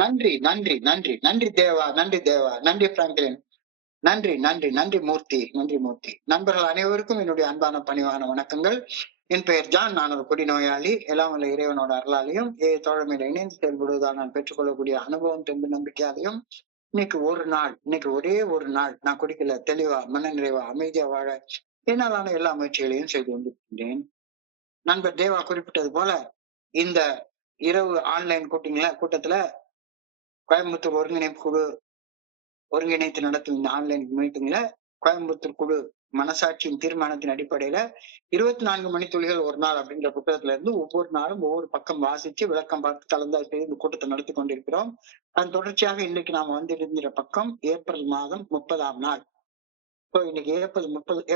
நன்றி, நன்றி, நன்றி, நன்றி தேவா, நன்றி தேவா, நன்றி பிராங்க்லின், நன்றி, நன்றி, நன்றி மூர்த்தி, நன்றி மூர்த்தி. நண்பர்கள் அனைவருக்கும் என்னுடைய அன்பான பணிவான வணக்கங்கள். என் பெயர் ஜான். நான் ஒரு குடிநோயாளி. எல்லாம் உள்ள இறைவனோட அருளாலையும் தோழமையில இணைந்து செயல்படுவதால் நான் பெற்றுக்கொள்ளக்கூடிய அனுபவம் தெம்பு நம்பிக்கையாலையும் இன்னைக்கு ஒரே ஒரு நாள் நான் குடிக்கல, தெளிவா மன நிறைவா அமைதியா வாழ என்னாலான எல்லா முயற்சிகளையும் செய்து கொண்டிருக்கின்றேன். நண்பர் தேவா குறிப்பிட்டது போல இந்த இரவு ஆன்லைன் கூட்டத்துல கோயம்புத்தூர் ஒருங்கிணைப்பு குழு ஒருங்கிணைத்து நடத்தும் இந்த ஆன்லைன் மீட்டிங்ல கோயம்புத்தூர் குழு மனசாட்சியின் தீர்மானத்தின் அடிப்படையில 24 மணித்துளிகள் ஒரு நாள் அப்படின்ற புத்தகத்துல இருந்து ஒவ்வொரு நாளும் ஒவ்வொரு பக்கம் வாசிச்சு விளக்கம் பார்த்து கலந்தாய்வு இந்த கூட்டத்தை நடத்தி கொண்டிருக்கிறோம். அதன் தொடர்ச்சியாக இன்னைக்கு நாம வந்திருக்கிற பக்கம் ஏப்ரல் மாதம் 30ஆம் நாள். இன்னைக்கு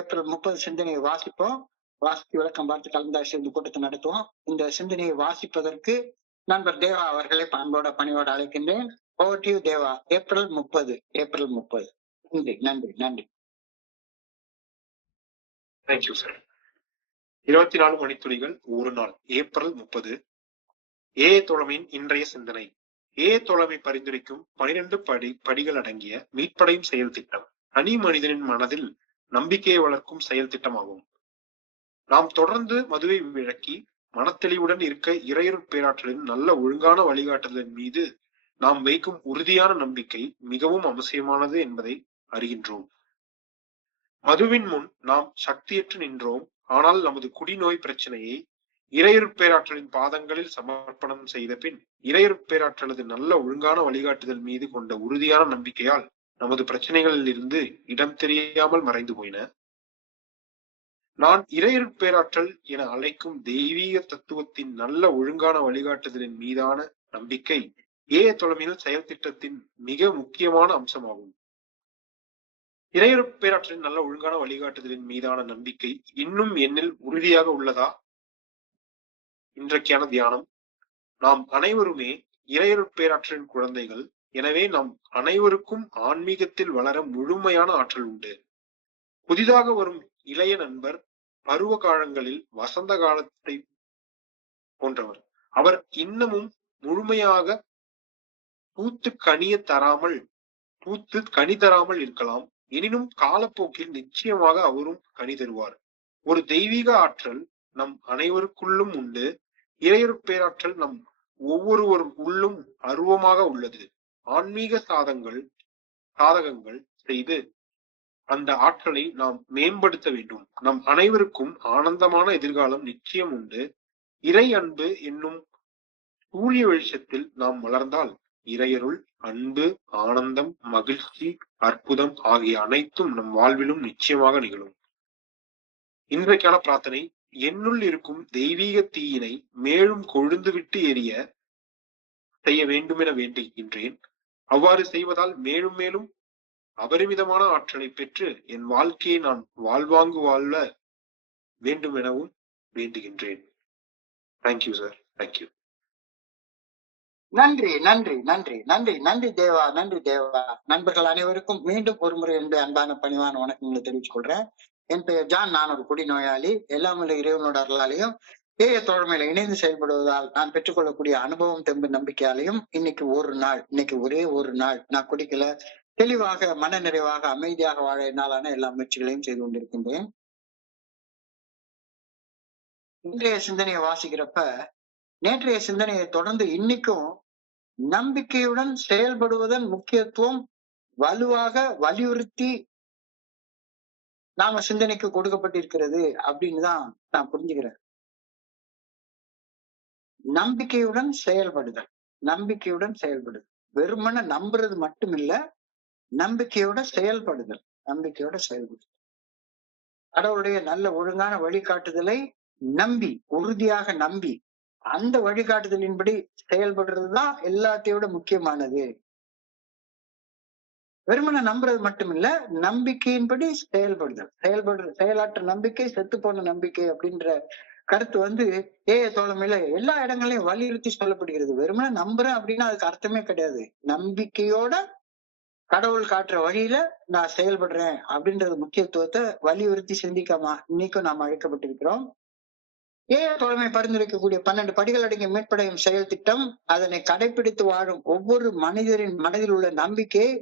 ஏப்ரல் 30 சிந்தனையை வாசிப்போம். வாசித்து விளக்கம் பார்த்து கலந்தாய்வு செய்து கூட்டத்தை நடத்துவோம். இந்த சிந்தனையை வாசிப்பதற்கு நண்பர் தேவா அவர்களை பண்போட பணியோட அழைக்கின்றேன். Over to you Deva. April 30. நன்றி, நன்றி, நன்றி. Thank you sir. 24 மணித்துளிகள் ஒரு நாள், ஏப்ரல் 30. தோழமையின் இன்றைய சிந்தனை. தோழமை பரிந்துரைக்கும் 12 படிகள் அடங்கிய மீட்படையும் செயல் திட்டம் தனி மனிதனின் மனதில் நம்பிக்கையை வளர்க்கும் செயல் திட்டமாகும். நாம் தொடர்ந்து மதுவை விளக்கி மனத்தெளிவுடன் இருக்க இறையருட் பேராற்றலின் நல்ல ஒழுங்கான வழிகாட்டுதலின் மீது நாம் வைக்கும் உறுதியான நம்பிக்கை மிகவும் அவசியமானது என்பதை அறிகின்றோம். மதுவின் முன் நாம் சக்தியற்று நின்றோம். ஆனால் நமது குடிநோய் பிரச்சனையை இறையருட் பேராற்றலின் பாதங்களில் சமர்ப்பணம் செய்த பின் இறையருட் பேராற்றலது நல்ல ஒழுங்கான வழிகாட்டுதல் மீது கொண்ட உறுதியான நம்பிக்கையால் நமது பிரச்சனைகளில் இருந்து இடம் தெரியாமல் மறைந்து போயின. நான் இறையருட் பேராற்றல் என அழைக்கும் தெய்வீக தத்துவத்தின் நல்ல ஒழுங்கான வழிகாட்டுதலின் மீதான நம்பிக்கை தொலைமையில் செயல் திட்டத்தின் மிக முக்கியமான அம்சமாகும். இறையருட் பேராற்றலின் நல்ல ஒழுங்கான வழிகாட்டுதலின் மீதான நம்பிக்கை இன்னும் என்னில் உறுதியாக உள்ளதா? இன்றைக்கான தியானம். நாம் அனைவருமே இறையருட் பேராற்றலின் குழந்தைகள். எனவே நம் அனைவருக்கும் ஆன்மீகத்தில் வளர முழுமையான ஆற்றல் உண்டு. புதிதாக வரும் இளைய நண்பர் பருவ காலங்களில் வசந்த காலத்தை போன்றவர். அவர் இன்னமும் முழுமையாக பூத்து கனி தராமல் இருக்கலாம். எனினும் காலப்போக்கில் நிச்சயமாக அவரும் கனி தருவார். ஒரு தெய்வீக ஆற்றல் நம் அனைவருக்குள்ளும் உண்டு. இறையருட் பேராற்றல் நம் ஒவ்வொருவர் உள்ளும் அருவமாக உள்ளது. ஆன்மீக சாதகங்கள் செய்து அந்த ஆற்றலை நாம் மேம்படுத்த வேண்டும். நம் அனைவருக்கும் ஆனந்தமான எதிர்காலம் நிச்சயம் உண்டு. இறை அன்பு என்னும் சூரிய வெளிச்சத்தில் நாம் வளர்ந்தால் இறையருள், அன்பு, ஆனந்தம், மகிழ்ச்சி, அற்புதம் ஆகிய அனைத்தும் நம் வாழ்விலும் நிச்சயமாக நிகழும். இன்றைக்கான பிரார்த்தனை. என்னுள் இருக்கும் தெய்வீக தீயினை மேலும் கொழுந்துவிட்டு எரிய செய்ய வேண்டுமென வேண்டுகின்றேன். அவ்வாறு செய்வதால் மேலும் மேலும் அபரிமிதமான ஆற்றலை பெற்று என் வாழ்க்கையை நான் வாழ்வாங்கு வாழ வேண்டும் எனவும் வேண்டுகின்றேன். Thank you sir. தேங்க்யூ. நன்றி, நன்றி, நன்றி, நன்றி, நன்றி தேவா, நன்றி தேவா. நண்பர்கள் அனைவருக்கும் மீண்டும் ஒரு முறை என்னுடைய அன்பான பணிவான வணக்கங்களை தெரிவித்துக் கொள்றேன். என் பெயர் ஜான். நான் ஒரு குடிநோயாளி. எல்லாம் உள்ள இறைவனோட அருளாலையும் தோழமையில இணைந்து செயல்படுவதால் நான் பெற்றுக்கொள்ளக்கூடிய அனுபவம் தெம்பு நம்பிக்கையாலையும் இன்னைக்கு ஒரே ஒரு நாள் நான் குடிக்கல, தெளிவாக மன நிறைவாக அமைதியாக வாழ என்னாலான எல்லா முயற்சிகளையும் செய்து கொண்டிருக்கின்றேன். இன்றைய சிந்தனையை வாசிக்கிறப்ப நேற்றைய சிந்தனையை தொடர்ந்து இன்னைக்கும் நம்பிக்கையுடன் செயல்படுவதன் முக்கியத்துவம் வலுவாக வலியுறுத்தி நாம சிந்தனைக்கு கொடுக்கப்பட்டிருக்கிறது அப்படின்னு தான் நான் புரிஞ்சுக்கிறேன். நம்பிக்கையுடன் செயல்படுதல் வெறுமன நம்புறது மட்டும் இல்ல, நம்பிக்கையோட செயல்படுதல். கடவுளுடைய நல்ல ஒழுங்கான வழிகாட்டுதலை உறுதியாக நம்பி அந்த வழிகாட்டுதலின்படி செயல்படுறதுதான் எல்லாத்தையோட முக்கியமானது. வெறுமன நம்புறது மட்டும் இல்ல, நம்பிக்கையின்படி செயலாற்ற நம்பிக்கை செத்து போன நம்பிக்கை அப்படின்ற கருத்து தோழமையில எல்லா இடங்களையும் வலியுறுத்தி சொல்லப்படுகிறது. வெறுமன நம்புறேன் அப்படின்னா அதுக்கு அர்த்தமே கிடையாது. நம்பிக்கையோட கடவுள் காட்டுற வழியில நான் செயல்படுறேன் அப்படின்றது முக்கியத்துவத்தை வலியுறுத்தி சிந்திக்காம இன்னைக்கும் நாம் அழைக்கப்பட்டிருக்கிறோம். தோழமை பரிந்துரைக்கக்கூடிய 12 படிகள் அடங்கிய மீட்படையும் செயல் திட்டம் அதனை கடைபிடித்து வாழும் ஒவ்வொரு மனிதரின் மனதில் உள்ள நம்பிக்கையை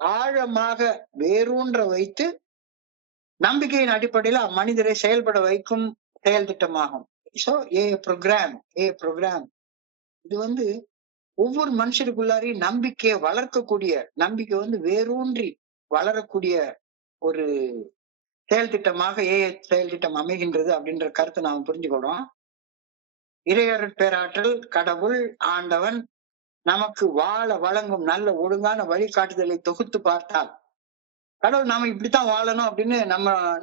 ஆழமாக வேரூன்ற வைத்து நம்பிக்கையின் அடிப்படையில் அம்மனிதரை செயல்பட வைக்கும் செயல் திட்டமாகும். சோ ப்ரோக்ராம் இது வந்து ஒவ்வொரு மனுஷருக்குள்ளாரையும் நம்பிக்கையை வளர்க்கக்கூடிய, நம்பிக்கை வேரூன்றி வளரக்கூடிய ஒரு செயல் திட்டமாக செயல் திட்டம் அமைகின்றது அப்படின்ற கருத்தை நாம புரிஞ்சுக்கணும். இறையருட் பேராற்றல் கடவுள் ஆண்டவன் நமக்கு வாழ வழங்கும் நல்ல ஒழுங்கான வழிகாட்டுதலை தொகுத்து பார்த்தால், கடவுள் நாம இப்படித்தான் வாழணும் அப்படின்னு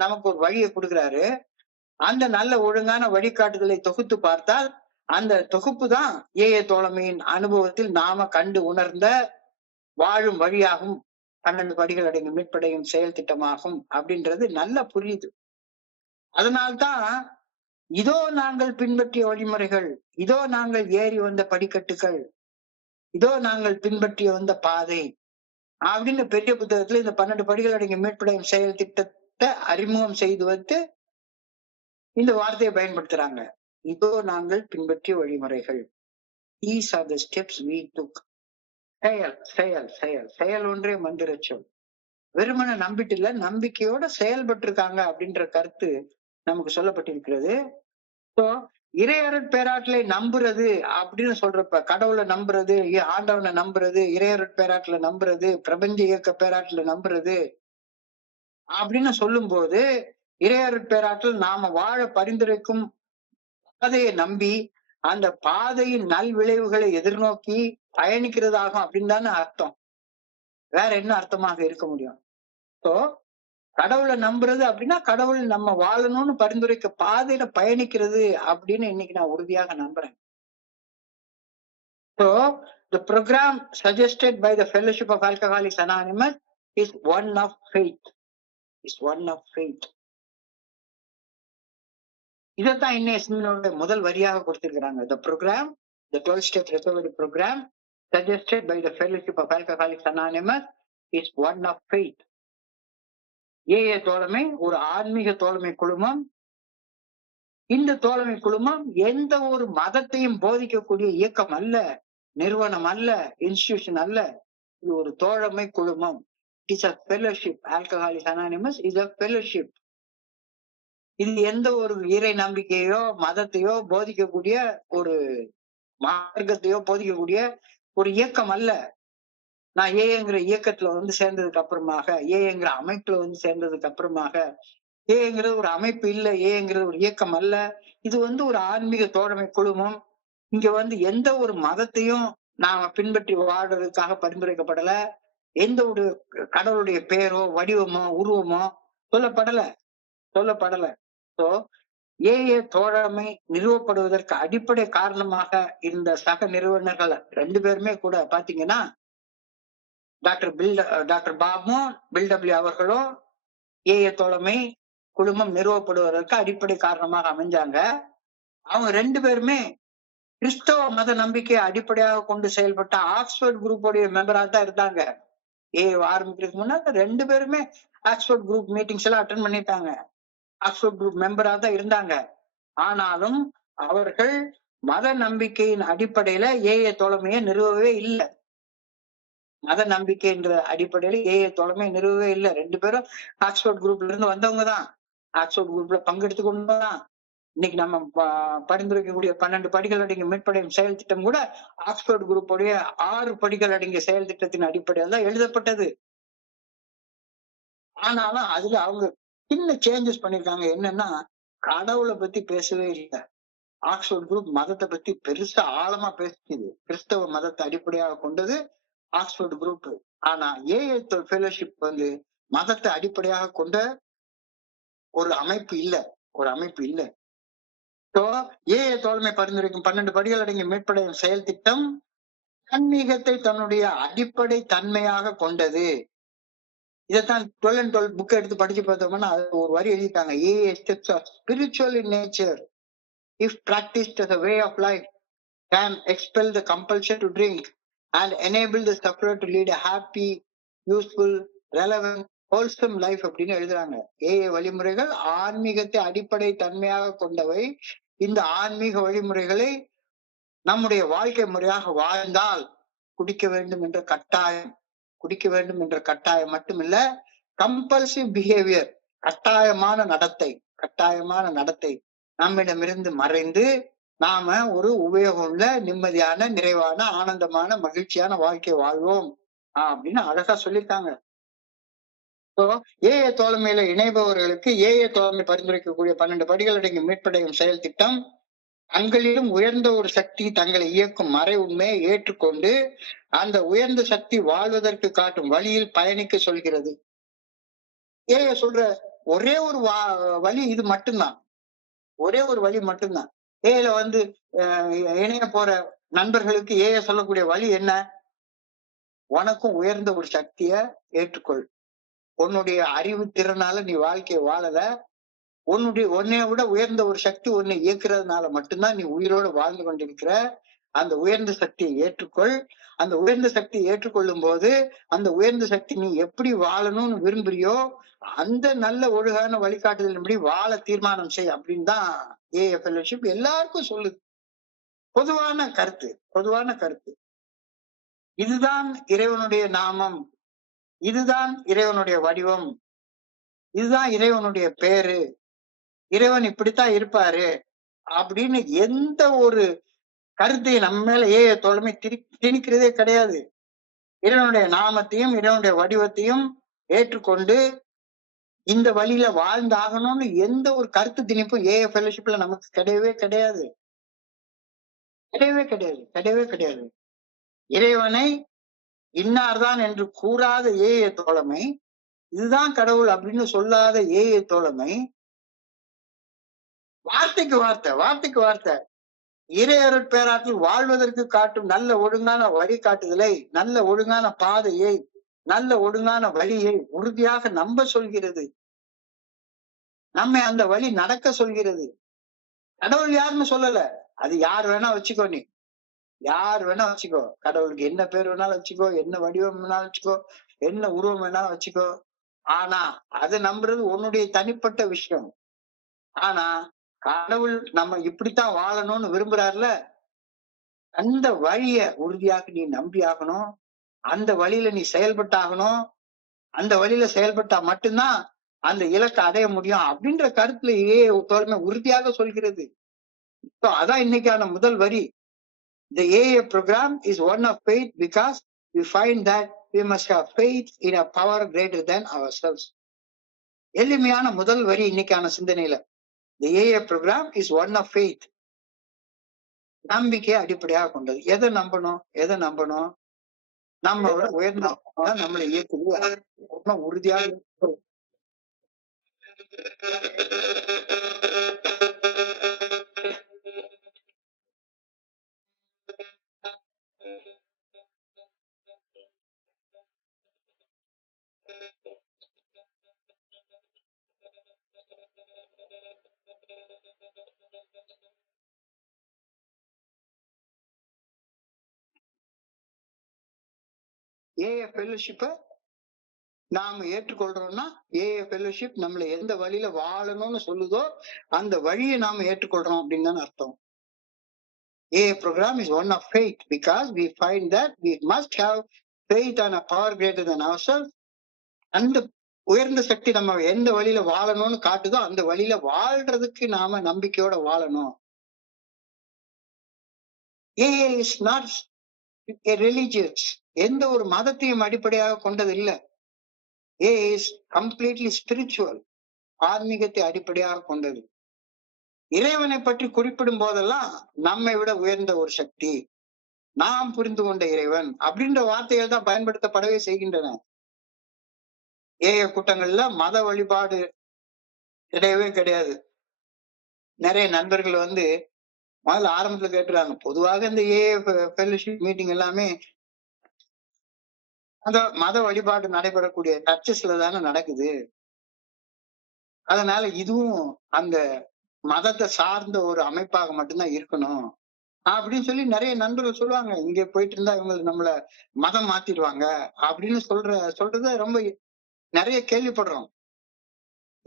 நமக்கு ஒரு வழியை கொடுக்குறாரு. அந்த நல்ல ஒழுங்கான வழிகாட்டுதலை தொகுத்து பார்த்தால் அந்த தொகுப்பு தான் தோழமையின் அனுபவத்தில் நாம கண்டு உணர்ந்த வாழும் வழியாகும் 12 படிகள் அடங்கும் மீட்படையும் செயல் திட்டமாகும் அப்படின்றது நல்லா புரியுது. அதனால்தான் இதோ நாங்கள் பின்பற்றிய வழிமுறைகள், இதோ நாங்கள் ஏறி வந்த படிக்கட்டுகள், இதோ நாங்கள் பின்பற்றிய வந்த பாதை அப்படின்னு பெரிய புத்தகத்துல இந்த 12 படிகள் அடங்கிய மீட்படையும் செயல் திட்டத்தை அறிமுகம் செய்து வந்து இந்த வார்த்தையை பயன்படுத்துறாங்க. இதோ நாங்கள் பின்பற்றிய வழிமுறைகள். These are the steps we took. செயல் செயல் செயல் செயல் ஒன்றே மந்திர சொல். வெறுமன நம்பிட்டு இல்ல, நம்பிக்கையோட செயல்பட்டு இருக்காங்க அப்படின்ற கருத்து நமக்கு சொல்லப்பட்டிருக்கிறது. ஸோ இறையருட் பேராற்றலை நம்புறது அப்படின்னு சொல்றப்ப, கடவுளை நம்புறது, ஆண்டவனை நம்புறது, இறையருட் பேராற்றலை நம்புறது, பிரபஞ்ச இயக்க பேராற்றலை நம்புறது அப்படின்னு சொல்லும் போது, இறையருட் பேராற்றல் நாம வாழ பரிந்துரைக்கும் பாதையை நம்பி அந்த பாதையின் நல் விளைவுகளை எதிர்நோக்கி பயணிக்கிறதாகும் அப்படின்னு தானே அர்த்தம். வேற என்ன அர்த்தமாக இருக்க முடியும்? ஸோ கடவுளை நம்புறது அப்படின்னா கடவுள் நம்ம வாழணும்னு பரிந்துரைக்க பாதையில பயணிக்கிறது அப்படின்னு இன்னைக்கு நான் உறுதியாக நம்புறேன். So the program suggested by the Fellowship of Alcoholics Anonymous is one of faith. இதைத்தான் இன்னையோட முதல் வரியாக கொடுத்திருக்கிறாங்க. The program, the 12-step recovery program suggested by the Fellowship of Alcoholics Anonymous is one of faith. தோழமை ஒரு ஆன்மீக தோழமை குழுமம். இந்த தோழமை குழுமம் எந்த ஒரு மதத்தையும் போதிக்கக்கூடிய இயக்கம் அல்ல, நிறுவனம் அல்ல, இன்ஸ்டிடியூஷன் அல்ல. இது ஒரு தோழமை குழுமம். It is a fellowship. Alcoholics Anonymous is a fellowship. இது எந்த ஒரு இறை நம்பிக்கையோ மதத்தையோ போதிக்கக்கூடிய ஒரு மார்க்கத்தையோ போதிக்கக்கூடிய ஒரு இயக்கம் அல்ல. நான் ஏங்கிற இயக்கத்துல சேர்ந்ததுக்கு அப்புறமாக, ஏங்கிற அமைப்புல சேர்ந்ததுக்கு அப்புறமாக, ஏங்கிறது ஒரு அமைப்பு இல்ல, ஏங்கிறது ஒரு இயக்கம் அல்ல. இது ஒரு ஆன்மீக தோழமை குழுமம். இங்க எந்த ஒரு மதத்தையும் நாம பின்பற்றி வாழ்றதுக்காக பரிந்துரைக்கப்படல. எந்த ஒரு கடவுளுடைய பேரோ வடிவமோ உருவமோ சொல்லப்படல. சோ தோழமை நிறுவப்படுவதற்கு அடிப்படை காரணமாக இருந்த சக நிறுவனர்கள் 2 பேருமே கூட பாத்தீங்கன்னா, டாக்டர் பாபும் பில்டபிள்யூ அவர்களும் தோழமை குழுமம் நிறுவப்படுவதற்கு அடிப்படை காரணமாக அமைஞ்சாங்க. அவங்க 2 பேருமே கிறிஸ்தவ மத நம்பிக்கையை அடிப்படையாக கொண்டு செயல்பட்ட ஆக்ஸ்போர்ட் குரூப்போடைய மெம்பரா தான் இருந்தாங்க. ஆரம்பிக்கிறதுக்கு முன்னாடி 2 பேருமே ஆக்ஸ்போர்ட் குரூப் மீட்டிங்ஸ் எல்லாம் அட்டென்ட் பண்ணிட்டாங்க. ஆக்ஸ்போர்ட் குரூப் மெம்பரா தான் இருந்தாங்க. ஆனாலும் அவர்கள் மத நம்பிக்கையின் அடிப்படையில தோழமையை நிறுவவே இல்லை. மத நம்பிக்கை என்ற அடிப்படையில தோழமையை நிறுவவே இல்லை. 2 பேரும் ஆக்ஸ்போர்ட் குரூப்ல இருந்து வந்தவங்க தான். ஆக்ஸ்போர்ட் குரூப்ல பங்கெடுத்து கொண்டுதான் இன்னைக்கு நம்ம பரிந்துரைக்கக்கூடிய 12 படிகள் அடங்கிய மீட்படையும் செயல் திட்டம் கூட ஆக்ஸ்போர்ட் குரூப்புடைய 6 படிகள் அடங்கிய செயல் திட்டத்தின் அடிப்படையில் தான் எழுதப்பட்டது. ஆனாலும் அதுல அவங்க சின்ன சேஞ்சஸ் பண்ணிருக்காங்க. என்னன்னா, கடவுளை பத்தி பேசவே இல்லை. ஆக்ஸ்போர்ட் குரூப் மதத்தை பத்தி பெருசா ஆழமா பேசிக்குது. கிறிஸ்தவ மதத்தை அடிப்படையாக கொண்டது ஆக்ஸ்போர்ட் குரூப். ஆனா ஃபெலோஷிப் மதத்தை அடிப்படையாக கொண்ட ஒரு அமைப்பு இல்ல. தோழமை பரிந்துரைக்கும் 12 படிகள் அடங்கிய மீட்படையும் செயல் திட்டம் ஆன்மீகத்தை தன்னுடைய அடிப்படை தன்மையாக கொண்டது. இதைத்தான் 12 and 12 புக் எடுத்து படிச்சு பார்த்தோம்னா அது ஒரு வரி எழுதிட்டாங்க. steps are spiritual in nature. If practiced as a way of life, can expel the compulsion to drink and enable the sufferer to lead a happy, useful, relevant, wholesome life அப்படின்னு எழுதுறாங்க. வழிமுறைகள் ஆன்மீகத்தை அடிப்படை தன்மையாக கொண்டவை. இந்த ஆன்மீக வழிமுறைகளை நம்முடைய வாழ்க்கை முறையாக வாழ்ந்தால் குடிக்க வேண்டும் என்ற கட்டாயம் மட்டுமில்ல, கம்பல்சிவ் பிஹேவியர், கட்டாயமான நடத்தை நம்மிடமிருந்து மறைந்து நாம ஒரு உபயோகமுள்ள நிம்மதியான நிறைவான ஆனந்தமான மகிழ்ச்சியான வாழ்க்கை வாழ்வோம் அப்படின்னு அழகா சொல்லியிருக்காங்க. ஏஏ தோழமையில இணைபவர்களுக்கு ஏஏ தோழமை பரிந்துரைக்கக்கூடிய 12 படிகள் அடங்கிய மீட்படையும் செயல் திட்டம் தங்களிலும் உயர்ந்த ஒரு சக்தி தங்களை இயக்கும் மறை உண்மையை ஏற்றுக்கொண்டு அந்த உயர்ந்த சக்தி வாழ்வதற்கு காட்டும் வழியில் பயணிக்க சொல்கிறது. ஏஏ சொல்ற ஒரே ஒரு வழி இது மட்டும்தான், ஒரே ஒரு வழி மட்டும்தான். ஏல வந்து இணைய போற நண்பர்களுக்கு ஏஏ சொல்லக்கூடிய வழி என்ன? உனக்கும் உயர்ந்த ஒரு சக்திய ஏற்றுக்கொள். உன்னுடைய அறிவு திறனால நீ வாழ்க்கையை வாழல, உன்னைய விட உயர்ந்த ஒரு சக்தி உன்னை இயக்குறதுனால மட்டும்தான் நீ உயிரோடு வாழ்ந்து கொண்டிருக்கிற. அந்த உயர்ந்த சக்தியை ஏற்றுக்கொள். அந்த உயர்ந்த சக்தியை ஏற்றுக்கொள்ளும் போது அந்த உயர்ந்த சக்தி நீ எப்படி வாழணும்னு விரும்புறியோ அந்த நல்ல ஒழுங்கான வழிகாட்டுதலின்படி வாழ தீர்மானம் செய் அப்படின்னு தான் ஏஏ ஃபெல்லோஷிப் எல்லாருக்கும் சொல்லுது. பொதுவான கருத்து இதுதான் இறைவனுடைய நாமம், இதுதான் இறைவனுடைய வடிவம், இதுதான் இறைவனுடைய பேரு, இறைவன் இப்படித்தான் இருப்பாரு அப்படின்னு எந்த ஒரு கருத்தை நம்ம மேல ஏஏ தோழமை திணிக்கிறதே கிடையாது. இறைவனுடைய நாமத்தையும் இறைவனுடைய வடிவத்தையும் ஏற்றுக்கொண்டு இந்த வழியில வாழ்ந்தாகணும்னு எந்த ஒரு கருத்து திணிப்பும் ஏஏ ஃபெல்லோஷிப்ல நமக்கு கிடையவே கிடையாது. இறைவனை இன்னார்தான் என்று கூறாத ஏஏ தோழமை, இதுதான் கடவுள் அப்படின்னு சொல்லாத ஏஏ தோழமை, வார்த்தைக்கு வார்த்தை இறையருட் பேராற்றில் வாழ்வதற்கு காட்டும் நல்ல ஒழுங்கான வழிகாட்டுதலை, நல்ல ஒழுங்கான பாதையை, நல்ல ஒழுங்கான வழியை உறுதியாக நம்ப சொல்கிறது. நம்மை அந்த வழி நடக்க சொல்கிறது. கடவுள் யாருன்னு சொல்லல, அது யார் வேணா வச்சுக்கோ, நீ யார் வேணா வச்சுக்கோ, கடவுளுக்கு என்ன பேர் வேணாலும் வச்சுக்கோ, என்ன வடிவம் வேணாலும் வச்சுக்கோ, என்ன உருவம் வேணாலும் வச்சுக்கோ. ஆனா அதை நம்புறது உன்னுடைய தனிப்பட்ட விஷயம். ஆனா கடவுள் நம்ம இப்படித்தான் வாழணும்னு விரும்புறாருல, அந்த வழிய உறுதியாக நீ நம்பி ஆகணும். அந்த வழியில நீ செயல்பட்டாகணும். அந்த வழியில செயல்பட்டா மட்டும்தான் அந்த இலக்கை அடைய முடியும் அப்படின்ற கருத்துலயே தோழமை உறுதியாக சொல்கிறது. அதான் இன்னைக்கான முதல் வரி. The AA program is one of faith because we find that we must have faith in a power greater than ourselves. எளிமையான முதல் வரி இன்னைக்கான சிந்தனையில. The AA program is one of faith. நம்பிக்கையை அடிப்படையாக கொண்டது. எதை நம்பணும்? நம்மளோட உயர்ந்த நம்மளை இயக்குது உறுதியாக. ஏஏ ஃபெல்லோஷிப்ப நாம ஏற்றுக்கொள்றோம்னா ஏஏ ஃபெல்லோஷிப் நம்மள எந்த வழியில வாழணும்னு சொல்லுதோ அந்த வழியை நாம ஏற்றுக்கொள்றோம் அப்படின்னு தான் அர்த்தம். AA program is one of faith because we find that we must have faith on a power greater than ourselves. அந்த உயர்ந்த சக்தி நம்ம எந்த வழியில வாழணும்னு காட்டுதோ அந்த வழியில வாழ்றதுக்கு நாம நம்பிக்கையோட வாழணும். AA is not a religious, எந்த ஒரு மதத்தையும் அடிப்படையாக கொண்டது இல்லை. AA is completely spiritual, ஆன்மீகத்தை அடிப்படையாக கொண்டது. இறைவனை பற்றி குறிப்பிடும் போதெல்லாம் நம்மை விட உயர்ந்த ஒரு சக்தி, நாம் புரிந்து கொண்ட இறைவன் அப்படின்ற வார்த்தைகள் தான் பயன்படுத்தப்படவே செய்கின்றன. ஏஏ கூட்டங்கள்ல மத வழிபாடு கிடையாது. நிறைய நண்பர்கள் முதல்ல ஆரம்பத்துல கேட்டுறாங்க, பொதுவாக இந்த ஏஏ ஃபெல்லோஷிப் மீட்டிங் எல்லாமே அந்த மத வழிபாடு நடைபெறக்கூடிய சர்ச்சஸ்ல தானே நடக்குது, அதனால இதுவும் அந்த மதத்தை சார்ந்த ஒரு அமைப்பாக மட்டும்தான் இருக்கணும் அப்படின்னு சொல்லி நிறைய நண்பர்கள் சொல்லுவாங்க. இங்க போயிட்டு இருந்தா இவங்க நம்மள மதம் மாத்திடுவாங்க அப்படின்னு சொல்றத ரொம்ப நிறைய கேள்விப்படுறோம்.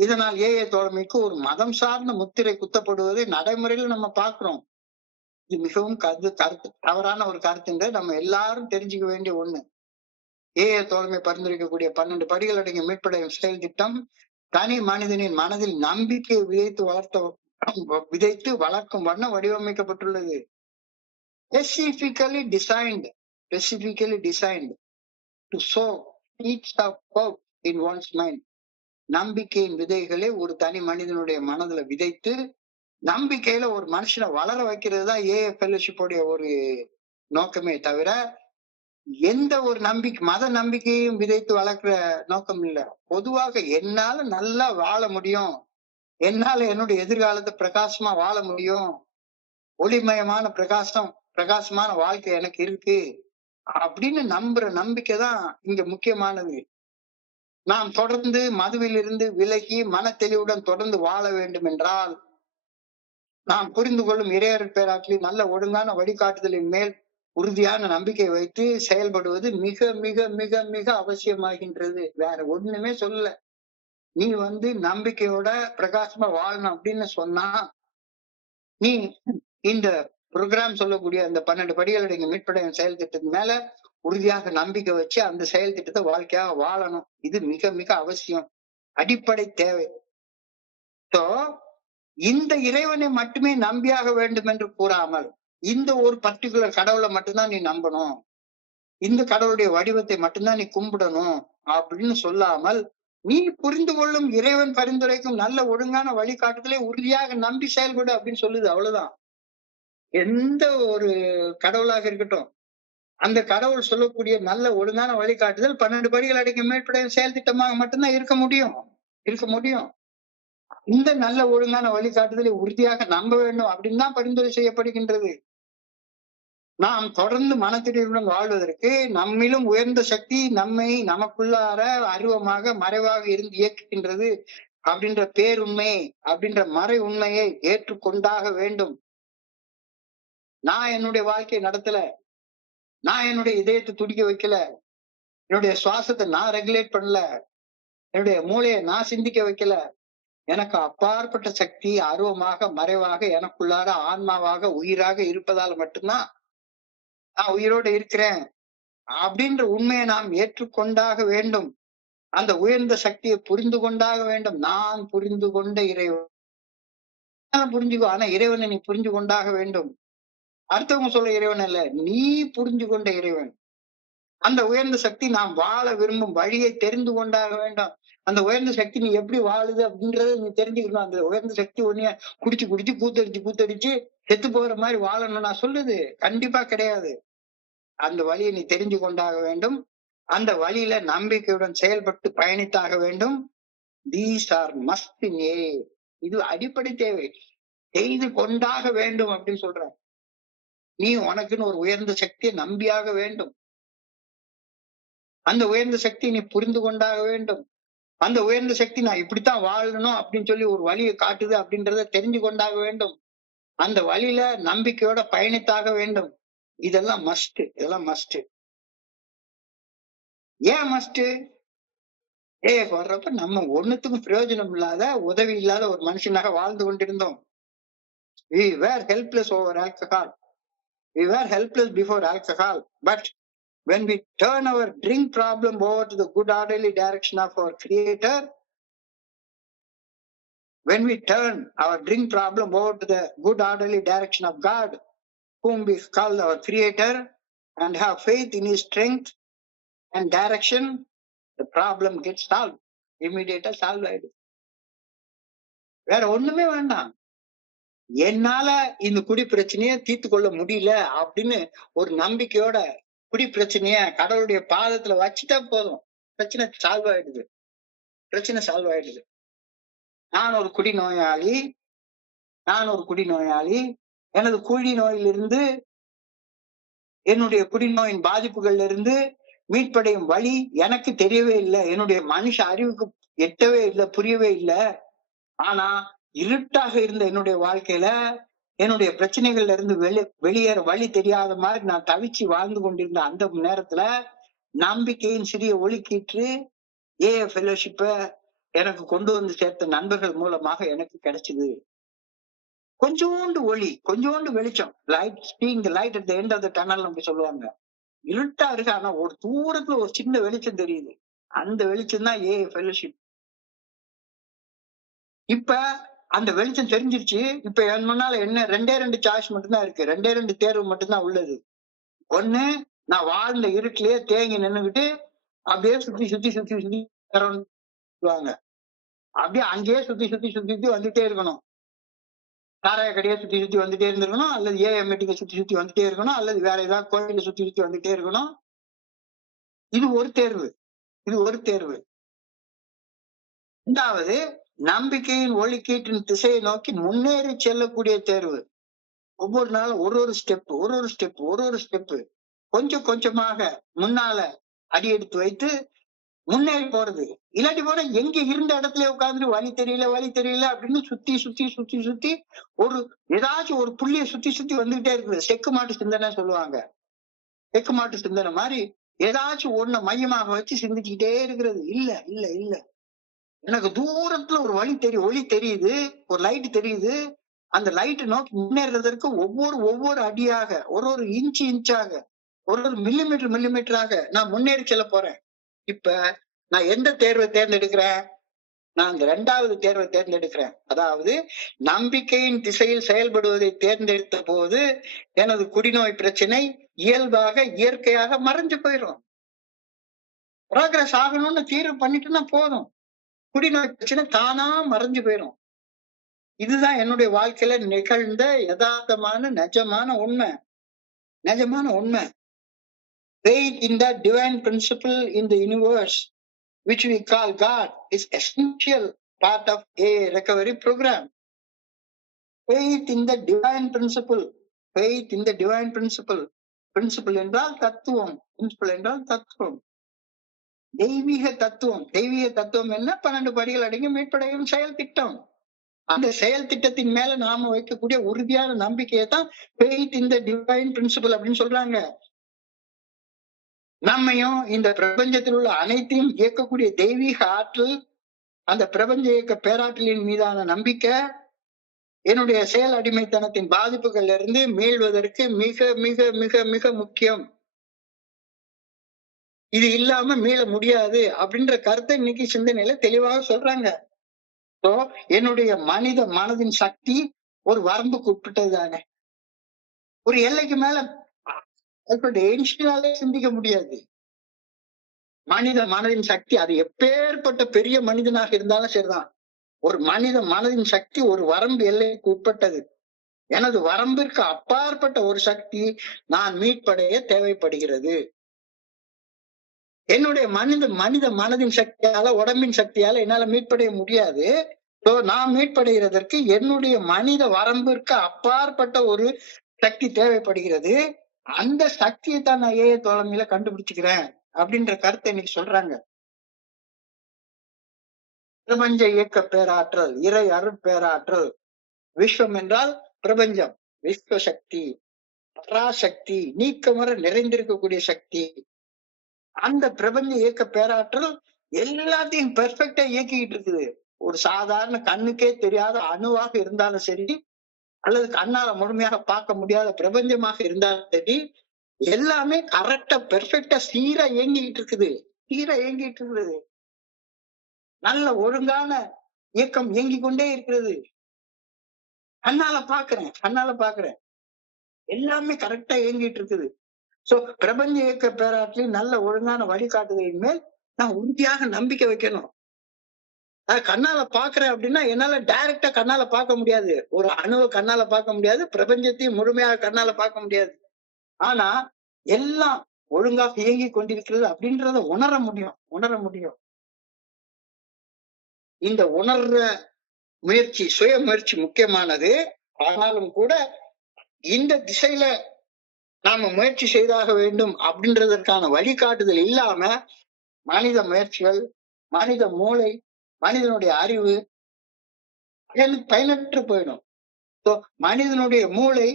இதனால் ஏஏ தோழமைக்கு ஒரு மதம் சார்ந்த முத்திரை குத்தப்படுவதை நடைமுறையில நம்ம பார்க்கிறோம். இது மிகவும் கருத்து தவறான ஒரு கருத்துங்க. நம்ம எல்லாரும் தெரிஞ்சுக்க வேண்டிய ஒண்ணு. ஏஏ தோழமை பரிந்துரைக்கக்கூடிய 12 படிகள் அடங்கிய மீட்படையும் செயல் திட்டம் தனி மனிதனின் மனதில் நம்பிக்கையை விதைத்து வளர்க்கும் வண்ணம் வடிவமைக்கப்பட்டுள்ளது. specifically designed to sow seeds of hope in one's mind. நம்பிக்கையின் விதைகளை ஒரு தனி மனிதனுடைய மனதுல விதைத்து நம்பிக்கையில ஒரு மனுஷனை வளர வைக்கிறது தான் ஏஏ ஃபெல்லோஷிப்போடைய ஒரு நோக்கமே தவிர எந்த ஒரு மத நம்பிக்கையும் விதைத்து வளர்க்கிற நோக்கம் இல்ல. பொதுவாக என்னால நல்லா வாழ முடியும், என்னால என்னுடைய எதிர்காலத்தை பிரகாசமா வாழ முடியும், ஒளிமயமான பிரகாசமான வாழ்க்கை எனக்கு இருக்கு அப்படின்னு நம்புற நம்பிக்கை தான் இங்க முக்கியமானது. நாம் தொடர்ந்து மதுவில் இருந்து விலகி மன தெளிவுடன் தொடர்ந்து வாழ வேண்டும் என்றால் நாம் புரிந்து கொள்ளும் இறையர் பேராற்றில் நல்ல ஒழுங்கான வழிகாட்டுதலின் மேல் உறுதியான நம்பிக்கை வைத்து செயல்படுவது மிக மிக மிக மிக அவசியமாகின்றது. வேற ஒண்ணுமே சொல்லல. நீ நம்பிக்கையோட பிரகாசமா வாழணும் அப்படின்னு சொன்னா நீ இந்த ப்ரோக்ராம் சொல்லக்கூடிய அந்த 12 படிகள் அடங்கிய மீட்படையும் செயல் திட்டத்தின் மேல உறுதியாக நம்பிக்கை வச்சு அந்த செயல் திட்டத்தை வாழ்க்கையாக வாழணும். இது மிக மிக அவசியம், அடிப்படை தேவை. இந்த இறைவனை மட்டுமே நம்பியாக வேண்டும் என்று கூறாமல் இந்த ஒரு பர்டிகுலர் கடவுளை மட்டும்தான் நீ நம்பணும், இந்த கடவுளுடைய வடிவத்தை மட்டும்தான் நீ கும்பிடணும் அப்படின்னு சொல்லாமல் நீ புரிந்து கொள்ளும் இறைவன் பரிந்துரைக்கும் நல்ல ஒழுங்கான வழிகாட்டுதலை உறுதியாக நம்பி செயல்படு அப்படின்னு சொல்லுது. அவ்வளவுதான். எந்த ஒரு கடவுளாக இருக்கட்டும், அந்த கடவுள் சொல்லக்கூடிய நல்ல ஒழுங்கான வழிகாட்டுதல் 12 படிகள் அடங்கிய மேற்படையும் செயல் திட்டமாக மட்டும்தான் இருக்க முடியும். இந்த நல்ல ஒழுங்கான வழிகாட்டுதலை உறுதியாக நம்ப வேண்டும் அப்படின்னு தான் பரிந்துரை செய்யப்படுகின்றது. நாம் தொடர்ந்து மனத்திடையுடன் வாழ்வதற்கு நம்மிலும் உயர்ந்த சக்தி நம்மை நமக்குள்ளார அருவமாக மறைவாக இருந்து இயக்குகின்றது அப்படின்ற பேருண்மை, அப்படின்ற மறை உண்மையை ஏற்றுக்கொண்டாக வேண்டும். நான் என்னுடைய வாழ்க்கையை நடத்தல, நான் என்னுடைய இதயத்தை துடிக்க வைக்கல, என்னுடைய சுவாசத்தை நான் ரெகுலேட் பண்ணல, என்னுடைய மூளையை நான் சிந்திக்க வைக்கல, எனக்கு அப்பாற்பட்ட சக்தி அருவமாக மறைவாக எனக்குள்ளார ஆன்மாவாக உயிராக இருப்பதால் மட்டும்தான் நான் உயிரோடு இருக்கிறேன் அப்படின்ற உண்மையை நாம் ஏற்றுக்கொண்டாக வேண்டும். அந்த உயர்ந்த சக்தியை புரிந்து கொண்டாக வேண்டும். நான் புரிந்து கொண்ட இறைவன் புரிஞ்சுக்கோ, ஆனா இறைவனை நீ புரிஞ்சு கொண்டாக வேண்டும். அடுத்தவங்க சொல்ல இறைவன் அல்ல, நீ புரிஞ்சு கொண்ட இறைவன். அந்த உயர்ந்த சக்தி நாம் வாழ விரும்பும் வழியை தெரிந்து கொண்டாக வேண்டும். அந்த உயர்ந்த சக்தி நீ எப்படி வாழுது அப்படின்றத நீ தெரிஞ்சுக்கணும். அந்த உயர்ந்த சக்தி உன்னைய குடிச்சு கூத்தடிச்சு செத்து போற மாதிரி வாழணும் நான் சொல்லுது கண்டிப்பா கிடையாது. அந்த வழியை நீ தெரிஞ்சு கொண்டாக வேண்டும். அந்த வழியில நம்பிக்கையுடன் செயல்பட்டு பயணித்தாக வேண்டும். தீஸ் ஆர் மஸ்ட் இன் ஏ. இது அடிப்படை தேவை, செய்து கொண்டாக வேண்டும் அப்படின்னு சொல்ற. நீ உனக்குன்னு ஒரு உயர்ந்த சக்தியை நம்பியாக வேண்டும். அந்த உயர்ந்த சக்தி நீ புரிந்து கொண்டாக வேண்டும். அந்த உயர்ந்த சக்தி நான் இப்படித்தான் வாழணும் அப்படின்னு சொல்லி ஒரு வழியை காட்டுது அப்படின்றத தெரிஞ்சு கொண்டாக வேண்டும். அந்த வழியில நம்பிக்கையோட பயணித்தாக வேண்டும். இதெல்லாம் மஸ்ட். ஏன் மஸ்ட்? வர்றப்ப நம்ம ஒண்ணுத்துக்கும் பிரயோஜனம் இல்லாத உதவி இல்லாத ஒரு மனுஷனாக வாழ்ந்து கொண்டிருந்தோம். We were helpless over alcohol. We were helpless before alcohol. But when we turn our drink problem over to the good orderly direction of our Creator, when we turn our drink problem over to the good orderly direction of God, whom we call our Creator, and have faith in His strength and direction, the problem gets solved. Immediately solved ஆயிடுது. வேற ஒண்ணுமே வேண்டாம். என்னால இந்த குடி பிரச்சனைய தீர்த்து கொள்ள முடியல அப்படின்னு ஒரு நம்பிக்கையோட குடி பிரச்சனைய கடவுளுடைய பாதத்துல வச்சுட்டா போதும், பிரச்சனை சால்வ் ஆயிடுது. நான் ஒரு குடிநோயாளி, எனது குடி நோயிலிருந்து, என்னுடைய குடிநோயின் பாதிப்புகள்ல இருந்து மீட்படையும் வழி எனக்கு தெரியவே இல்லை, என்னுடைய மனுஷ அறிவுக்கு எட்டவே இல்லை, புரியவே இல்லை. ஆனா இருட்டாக இருந்த என்னுடைய வாழ்க்கையில என்னுடைய பிரச்சனைகள்ல இருந்து வெளியேற வழி தெரியாத மாதிரி நான் தவிச்சு வாழ்ந்து கொண்டிருந்த அந்த நேரத்துல நம்பிக்கையின் சிறிய ஒளி கீற்று ஏஏ ஃபெல்லோஷிப்ப எனக்கு கொண்டு வந்து சேர்த்த நண்பர்கள் மூலமாக எனக்கு கிடைச்சது. கொஞ்சோண்டு ஒளி, கொஞ்சோண்டு வெளிச்சம், light seeing the light at the end of the tunnel அப்படி சொல்லுவாங்க. இருட்டா இருக்கு, ஆனா ஒரு தூரத்துல ஒரு சின்ன வெளிச்சம் தெரியுது. அந்த வெளிச்சம் தான் ஏ ஃபெலோஷிப். இப்ப அந்த வெளிச்சம் தெரிஞ்சிருச்சு. இப்ப என் முன்னால என்ன 2 சாய்ஸ் மட்டும்தான் இருக்கு. 2 தேர்வு மட்டும்தான் உள்ளது. ஒண்ணு, நான் வாழ்ந்த இருட்டிலேயே தேங்கி நின்னுகிட்டு அப்படியே சுத்தி சுத்தி சுத்தி சுத்தி வாங்க, அப்படியே அங்கேயே சுத்தி சுத்தி சுத்தி சுத்தி வந்துட்டே இருக்கணும். சாராய கடையை சுத்தி சுத்தி வந்துட்டே இருந்திருக்கணும், அல்லது ஏஎம்டிக்கு சுத்தி சுத்தி வந்துட்டே இருக்கணும், அல்லது வேற ஏதாவது கோயிலை சுத்தி சுத்தி வந்துட்டே இருக்கணும். இது ஒரு தேர்வு, இது ஒரு தேர்வு. இரண்டாவது, நம்பிக்கையின் ஒளிக்கீட்டின் திசையை நோக்கி முன்னேறி செல்லக்கூடிய தேர்வு. ஒவ்வொரு நாளும் ஒரு ஸ்டெப், ஒரு ஸ்டெப் கொஞ்சம் கொஞ்சமாக முன்னால அடி எடுத்து வைத்து முன்னேறி போறது. இல்லாட்டி போனா எங்க இருந்த இடத்துல உட்கார்ந்து வழி தெரியல அப்படின்னு சுத்தி சுத்தி சுத்தி சுத்தி ஒரு ஏதாச்சும் ஒரு புள்ளிய சுத்தி சுத்தி வந்துகிட்டே இருக்குது. செக்கு மாட்டு சிந்தனை சொல்லுவாங்க. செக்கு மாட்டு சிந்தனை மாதிரி ஏதாச்சும் ஒண்ண மையமாக வச்சு சிந்திச்சுக்கிட்டே இருக்கிறது. இல்ல இல்ல இல்ல, எனக்கு தூரத்துல ஒரு ஒளி தெரியுது, ஒரு லைட் தெரியுது. அந்த லைட் நோக்கி முன்னேறதற்கு ஒவ்வொரு அடியாக, ஒரு இன்ச்சாக, ஒரு மில்லிமீட்டராக நான் முன்னேறி செல்ல போறேன். இப்ப நான் எந்த தேர்வை தேர்ந்தெடுக்கிறேன்? நான் அந்த 2வது தேர்வை தேர்ந்தெடுக்கிறேன். அதாவது நம்பிக்கையின் திசையில் செயல்படுவதை தேர்ந்தெடுத்த போது எனது குடிநோய் பிரச்சனை இயல்பாக இயற்கையாக மறைஞ்சு போயிடும். ப்ரோக்ரஸ் ஆகணும்னு தீர்வு பண்ணிட்டுனா போதும், குடிநோய் பிரச்சனை தானா மறைஞ்சு போயிடும். இதுதான் என்னுடைய வாழ்க்கையில நிகழ்ந்த யதார்த்தமான நிஜமான உண்மை. Faith in the divine principle in the universe, which we call God, is essential part of a recovery program. Faith in the divine principle. Faith in the divine principle. Principle என்றால் தத்துவம். Principle என்றால் தத்துவம். தெய்வீக தத்துவம். தெய்வீக தத்துவம் என்ன? 12 படிகள் அடங்கிய மீட்படையும் செயல் திட்டம். அந்த செயல் திட்டத்தின் மேல நாம வைக்கக்கூடிய உறுதியான நம்பிக்கையை தான் faith in the divine principle அப்படின்னு சொல்றாங்க. நம்மையும் இந்த பிரபஞ்சத்தில் உள்ள அனைத்தையும் இயக்கக்கூடிய தெய்வீக ஆற்றல், அந்த பிரபஞ்ச இயக்க பேராற்றலின் மீதான நம்பிக்கை என்னுடைய செயல் அடிமைத்தனத்தின் பாதிப்புகள்ல இருந்து மீள்வதற்கு மிக மிக மிக மிக முக்கியம். இது இல்லாம மீள முடியாது அப்படின்ற கருத்தை இன்னைக்கு சிந்தனையில தெளிவாக சொல்றாங்க. என்னுடைய மனித மனதின் சக்தி ஒரு வரம்புக்கு உட்பட்டது தானே. ஒரு எல்லைக்கு மேல சிந்திக்க முடியாது. மனித மனதின் சக்தி அது எப்பேற்பட்ட பெரிய மனிதனாக இருந்தாலும் சரிதான், ஒரு மனித மனதின் சக்தி ஒரு வரம்பு எல்லைக்கு உட்பட்டது. எனது வரம்பிற்கு அப்பாற்பட்ட ஒரு சக்தி நான் மீட்படைய தேவைப்படுகிறது. என்னுடைய மனித மனதின் சக்தியால, உடம்பின் சக்தியால என்னால மீட்படைய முடியாது. நான் மீட்படைகிறதற்கு என்னுடைய மனித வரம்பிற்கு அப்பாற்பட்ட ஒரு சக்தி தேவைப்படுகிறது. அந்த சக்தியை தான் நான் ஏ தோழமையில கண்டுபிடிச்சுக்கிறேன் அப்படின்ற கருத்தை இன்னைக்கு சொல்றாங்க. பிரபஞ்ச இயக்க பேராற்றல், இறை அருட்பேராற்றல். விஸ்வம் என்றால் பிரபஞ்சம், விஸ்வ சக்தி, பராசக்தி, நீக்கமர நிறைந்திருக்கக்கூடிய சக்தி. அந்த பிரபஞ்ச இயக்க பேராற்றல் எல்லாத்தையும் பெர்ஃபெக்டா இயக்கிக்கிட்டு இருக்குது. ஒரு சாதாரண கண்ணுக்கே தெரியாத அணுவாக இருந்தாலும் சரி, அல்லது கண்ணால முழுமையாக பார்க்க முடியாத பிரபஞ்சமாக இருந்தாலும் சரி, எல்லாமே கரெக்டா பெர்ஃபெக்டா சீரா இயங்கிட்டு இருக்குது. நல்ல ஒழுங்கான இயக்கம் இயங்கிக் கொண்டே இருக்கிறது. கண்ணால பாக்குறேன் எல்லாமே கரெக்டா இயங்கிட்டு இருக்குது. சோ பிரபஞ்ச இயக்க பேராற்றலின் நல்ல ஒழுங்கான வழிகாட்டுதலின் மேல் நான் உறுதியாக நம்பிக்கை வைக்கணும். கண்ணால பாக்குறேன் அப்படின்னா என்னால டைரக்டா கண்ணால பார்க்க முடியாது, ஒரு அணுவை கண்ணால பார்க்க முடியாது, பிரபஞ்சத்தையும் முழுமையாக கண்ணால பார்க்க முடியாது. ஆனா எல்லாம் ஒழுங்காக இயங்கி கொண்டிருக்கிறது அப்படின்றத உணர முடியும். இந்த உணர்ற முயற்சி, சுய முயற்சி முக்கியமானது. ஆனாலும் கூட இந்த திசையில நாம முயற்சி செய்தாக வேண்டும் அப்படின்றதற்கான வழிகாட்டுதல் இல்லாம மனித முயற்சிகள், மனித மூளை, மனிதனுடைய அறிவு பயனற்று போயிடும். மனிதனுடைய மூளை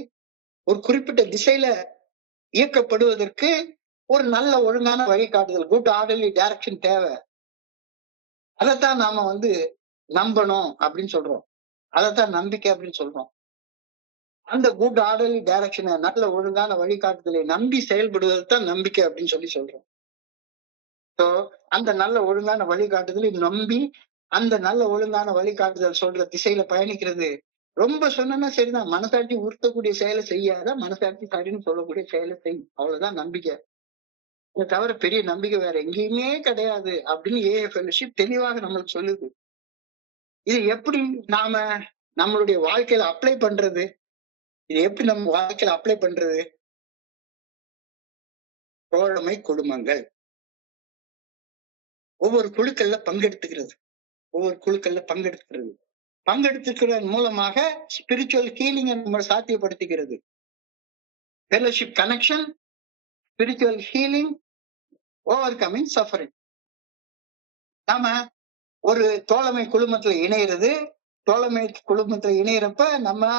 ஒரு குறிப்பிட்ட திசையில இயக்கப்படுவதற்கு ஒரு நல்ல ஒழுங்கான வழிகாட்டுதல், குட் ஆர்டர்லி டைரக்ஷன் தேவை. அதைத்தான் நாம நம்பணும் அப்படின்னு சொல்றோம். அதைத்தான் நம்பிக்கை அப்படின்னு சொல்றோம். அந்த குட் ஆர்டர்லி டைரக்ஷனை, நல்ல ஒழுங்கான வழிகாட்டுதலை நம்பி செயல்படுவது தான் நம்பிக்கை அப்படின்னு சொல்றோம். ஸோ அந்த நல்ல ஒழுங்கான வழிகாட்டுதலை நம்பி அந்த நல்ல ஒழுங்கான வழிகாட்டுதல் சொல்ற திசையில பயணிக்கிறது. ரொம்ப சொன்னா சரிதான், மனசாட்சி உறுத்தக்கூடிய செயலை செய்யாத, மனசாட்சி சரின்னு சொல்லக்கூடிய செயலை செய், அவ்வளவுதான் நம்பிக்கை. இதை தவிர பெரிய நம்பிக்கை வேற எங்கேயுமே கிடையாது அப்படின்னு ஏஏ ஃபெலோஷிப் தெளிவாக நம்மளுக்கு சொல்லுது. இது எப்படி நாம நம்மளுடைய வாழ்க்கையில அப்ளை பண்றது? இது எப்படி நம்ம வாழ்க்கையில அப்ளை பண்றது? தோழமை குழுமங்கள், ஒவ்வொரு குழுக்கள்ல பங்கெடுத்துக்கிறது, பங்கெடுத்துக்கிறதன் மூலமாக ஸ்பிரிச்சுவல் ஹீலிங்கை நம்ம சாத்தியப்படுத்திக்கிறது. Fellowship connection, spiritual healing, over coming suffering. நாம ஒரு தோழமை குழுமத்துல இணையறப்ப நம்ம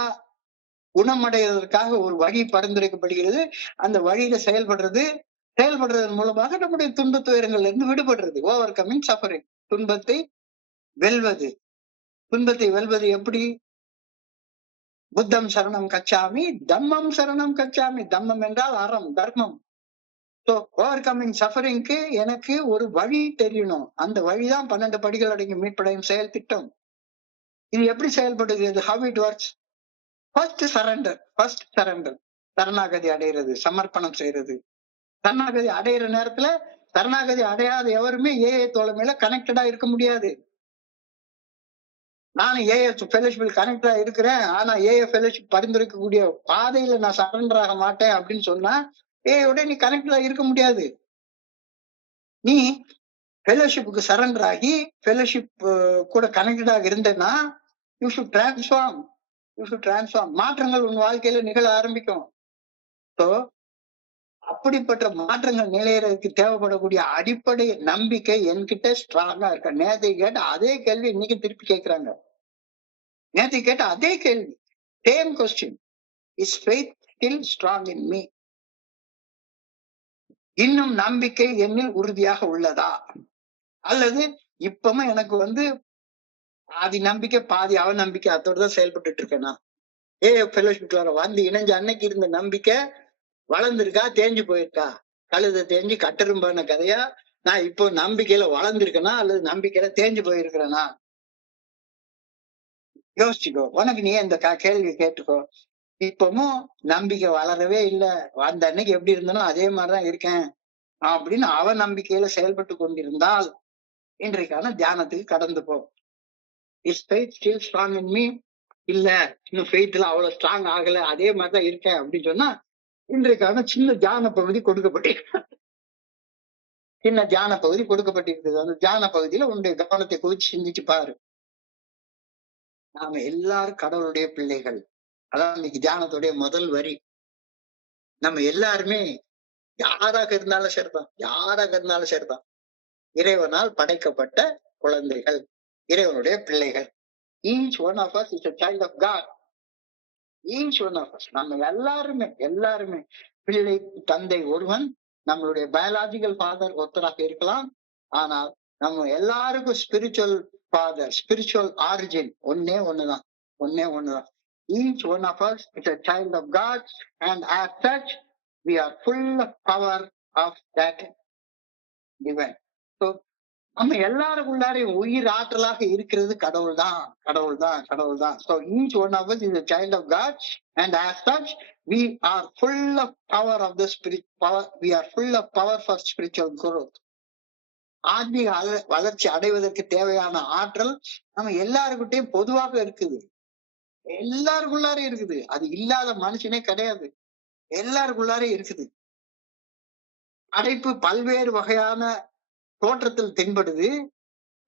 குணமடைவதற்காக ஒரு வழி பரிந்துரைக்கப்படுகிறது. அந்த வழியில செயல்படுறதன் மூலமாக நம்முடைய துன்ப துயரங்கள்ல இருந்து விடுபடுறது. ஓவர் கமிங் சஃபரிங், துன்பத்தை வெல்வது எப்படி? புத்தம் சரணம் கச்சாமி, தம்மம் சரணம் கச்சாமி. தம்மம் என்றால் அறம், தர்மம். ஓவர் கமிங் சஃபரிங்க்கு எனக்கு ஒரு வழி தெரியணும். அந்த வழிதான் 12 படிகள் அடங்கிய மீட்படையும் செயல் திட்டம். இது எப்படி செயல்படுகிறது? How it works? First surrender, சரணாகதி அடைகிறது, சமர்ப்பணம் செய்யறது. சரணாகதி அடையிற நேரத்துல சரணாகதி அடையாத எவருமே ஏஏ தோழமையில கனெக்டடா இருக்க முடியாது. நானும் ஏஏ ஃபெலோஷிப்பில் கனெக்டடா இருக்கிறேன், ஆனா ஏஏ ஃபெலோஷிப் பரிந்துரைக்கக்கூடிய பாதையில நான் சரண்டர் ஆக மாட்டேன் அப்படின்னு சொன்னா ஏயோட நீ கனெக்டடா இருக்க முடியாது. நீ ஃபெலோஷிப்புக்கு சரண்டர் ஆகி ஃபெலோஷிப் கூட கனெக்டடாக இருந்தேன்னா யூ ஷுட் டிரான்ஸ்ஃபார்ம். மாற்றங்கள் உன் வாழ்க்கையில நிகழ ஆரம்பிக்கும். ஸோ அப்படிப்பட்ட மாற்றங்கள் நிலையறதுக்கு தேவைப்படக்கூடிய அடிப்படை நம்பிக்கை என்கிட்ட ஸ்ட்ராங்கா இருக்க. நேற்று கேட்ட அதே கேள்வி இன்னைக்கு திருப்பி கேட்கிறாங்க. நேற்று கேட்ட அதே கேள்வி, same question, is faith still strong in me? இன்னும் நம்பிக்கை என்னில் உறுதியாக உள்ளதா? அல்லது இப்பவும் எனக்கு பாதி நம்பிக்கை பாதி அவநம்பிக்கை அதோட தான் செயல்பட்டு இருக்கேன்னா? ஃபெலோஷிப்ல வந்து இணைஞ்ச அன்னைக்கு இருந்த நம்பிக்கை வளர்ந்துருக்கா, தேஞ்சு போயிருக்கா? கழுத தேஞ்சு கட்டெரும்பான கதையா? நான் இப்போ நம்பிக்கையில வளர்ந்துருக்கேனா அல்லது நம்பிக்கையில தேஞ்சு போயிருக்கிறேனா? யோசிச்சுக்கோ. உனக்கு நீ இந்த கேள்வி கேட்டுக்கோ. இப்பவும் நம்பிக்கை வளரவே இல்லை, அந்த அன்னைக்கு எப்படி இருந்தனோ அதே மாதிரிதான் இருக்கேன் அப்படின்னு அவ நம்பிக்கையில செயல்பட்டு கொண்டிருந்தால் இன்றைக்கான தியானத்துக்கு கடந்து போ. Is faith still strong in me? இல்ல, இன்னும் ஃபெய்த்ல அவ்வளவு ஸ்ட்ராங் ஆகல, அதே மாதிரிதான் இருக்கேன் அப்படின்னு சொன்னா இன்றைக்கான சின்ன தியான பகுதி கொடுக்கப்பட்டிருக்கு. அந்த தியான பகுதியில உன்னுடைய கவனத்தை குவிச்சு சிந்திச்சு பாரு. நாம எல்லாரும் கடவுளுடைய பிள்ளைகள். அதான் இன்னைக்கு தியானத்துடைய முதல் வரி. நம்ம எல்லாருமே யாராக இருந்தாலும் சரிதான் இறைவனால் படைக்கப்பட்ட குழந்தைகள், இறைவனுடைய பிள்ளைகள். Each one of us is a child of God. Each one of us. நம்ம எல்லாருமே பிள்ளை தந்தை ஒருவன். நம்மளுடைய பயாலஜிக்கல் ஃபாதர் ஒருத்தராக இருக்கலாம், ஆனால் நம்ம எல்லாருக்கும் ஸ்பிரிச்சுவல் ஆரிஜின் ஒண்ணுதான். Each one of us is a child of God, and as such we are full of power of that divine. So நம்ம எல்லாருக்குள்ளாரையும் உயிர் ஆற்றலாக இருக்கிறது கடவுள் தான். So each one of us is a child of God, and as such we are full of power of the spirit power. We are full of power for spiritual growth. ஆன்மீக வளர்ச்சி அடைவதற்கு தேவையான ஆற்றல் நம்ம எல்லாருக்கிட்டையும் பொதுவாக இருக்குது. எல்லாருக்குள்ளாரையும் இருக்குது. அது இல்லாத மனுஷனே கிடையாது. எல்லாருக்குள்ளாரையும் இருக்குது. படைப்பு பல்வேறு வகையான தோற்றத்தில் தென்படுது.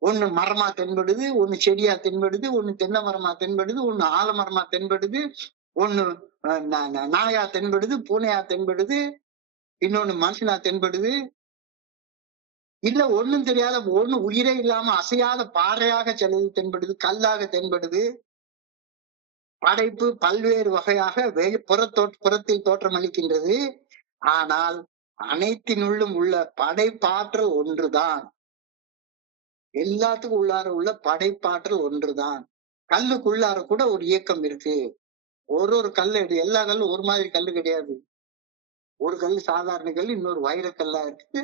ஒண்ணு மரமா தென்படுது, ஒண்ணு செடியா தென்படுது, ஒண்ணு தென்னை மரமா தென்படுது, ஒண்ணு ஆலமரமா தென்படுது, ஒண்ணு நாயா தென்படுது, பூனையா தென்படுது, இன்னொன்னு மனுஷனா தென்படுது. இல்ல ஒண்ணும் தெரியாத, ஒண்ணு உயிரே இல்லாம அசையாத பாறையாக சிலது தென்படுது, கல்லாக தென்படுது. படைப்பு பல்வேறு வகையாக புறத்தில் தோற்றம் அளிக்கின்றது. ஆனால் அனைத்தினுள்ளும் உள்ள படைப்பாற்றல் ஒன்றுதான். எல்லாத்துக்கும் உள்ளார உள்ள படைப்பாற்றல் ஒன்றுதான். கல்லுக்குள்ளார கூட ஒரு இயக்கம் இருக்கு. ஒரு கல் எடு, எல்லா கல்லும் ஒரு மாதிரி கல்லு கிடையாது. ஒரு கல் சாதாரண கல், இன்னொரு வைரக்கல்லா இருக்கு.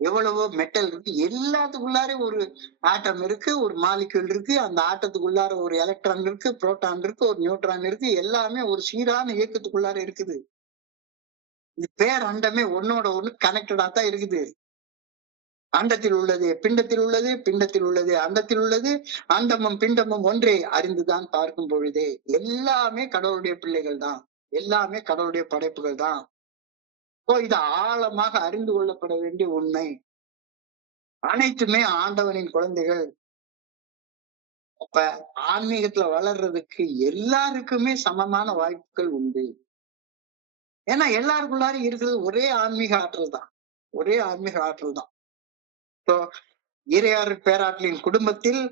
எவ்வளவோ மெட்டல் இருக்கு. எல்லாத்துக்குள்ளார ஒரு ஆட்டம் இருக்கு, ஒரு மாலிக்யூல் இருக்கு. அந்த ஆட்டத்துக்குள்ளார ஒரு எலக்ட்ரான் இருக்கு, புரோட்டான் இருக்கு, ஒரு நியூட்ரான் இருக்கு. எல்லாமே ஒரு சீரான இயக்கத்துக்குள்ளார இருக்குது. இது பேர் அண்டமே ஒன்னோட ஒண்ணு கனெக்டடா தான் இருக்குது. அண்டத்தில் உள்ளது பிண்டத்தில் உள்ளது, பிண்டத்தில் உள்ளது அண்டத்தில் உள்ளது, அண்டமும் பிண்டமும் ஒன்றே அறிந்துதான் பார்க்கும் பொழுதே எல்லாமே கடவுளுடைய பிள்ளைகள் தான். எல்லாமே கடவுளுடைய படைப்புகள் தான். இது ஆழமாக அறிந்து கொள்ளப்பட வேண்டிய உண்மை. அனைத்துமே ஆண்டவனின் குழந்தைகள். அப்ப ஆன்மீகத்துல வளர்றதுக்கு எல்லாருக்குமே சமமான வாய்ப்புகள் உண்டு. ஏன்னா எல்லாருக்குள்ளாரும் இருக்கிறது ஒரே ஆன்மீக ஆற்றல் தான். ஒரே ஆன்மீக ஆற்றல் தான். இப்போ இறையாறு பேராற்றலின் குடும்பத்தில்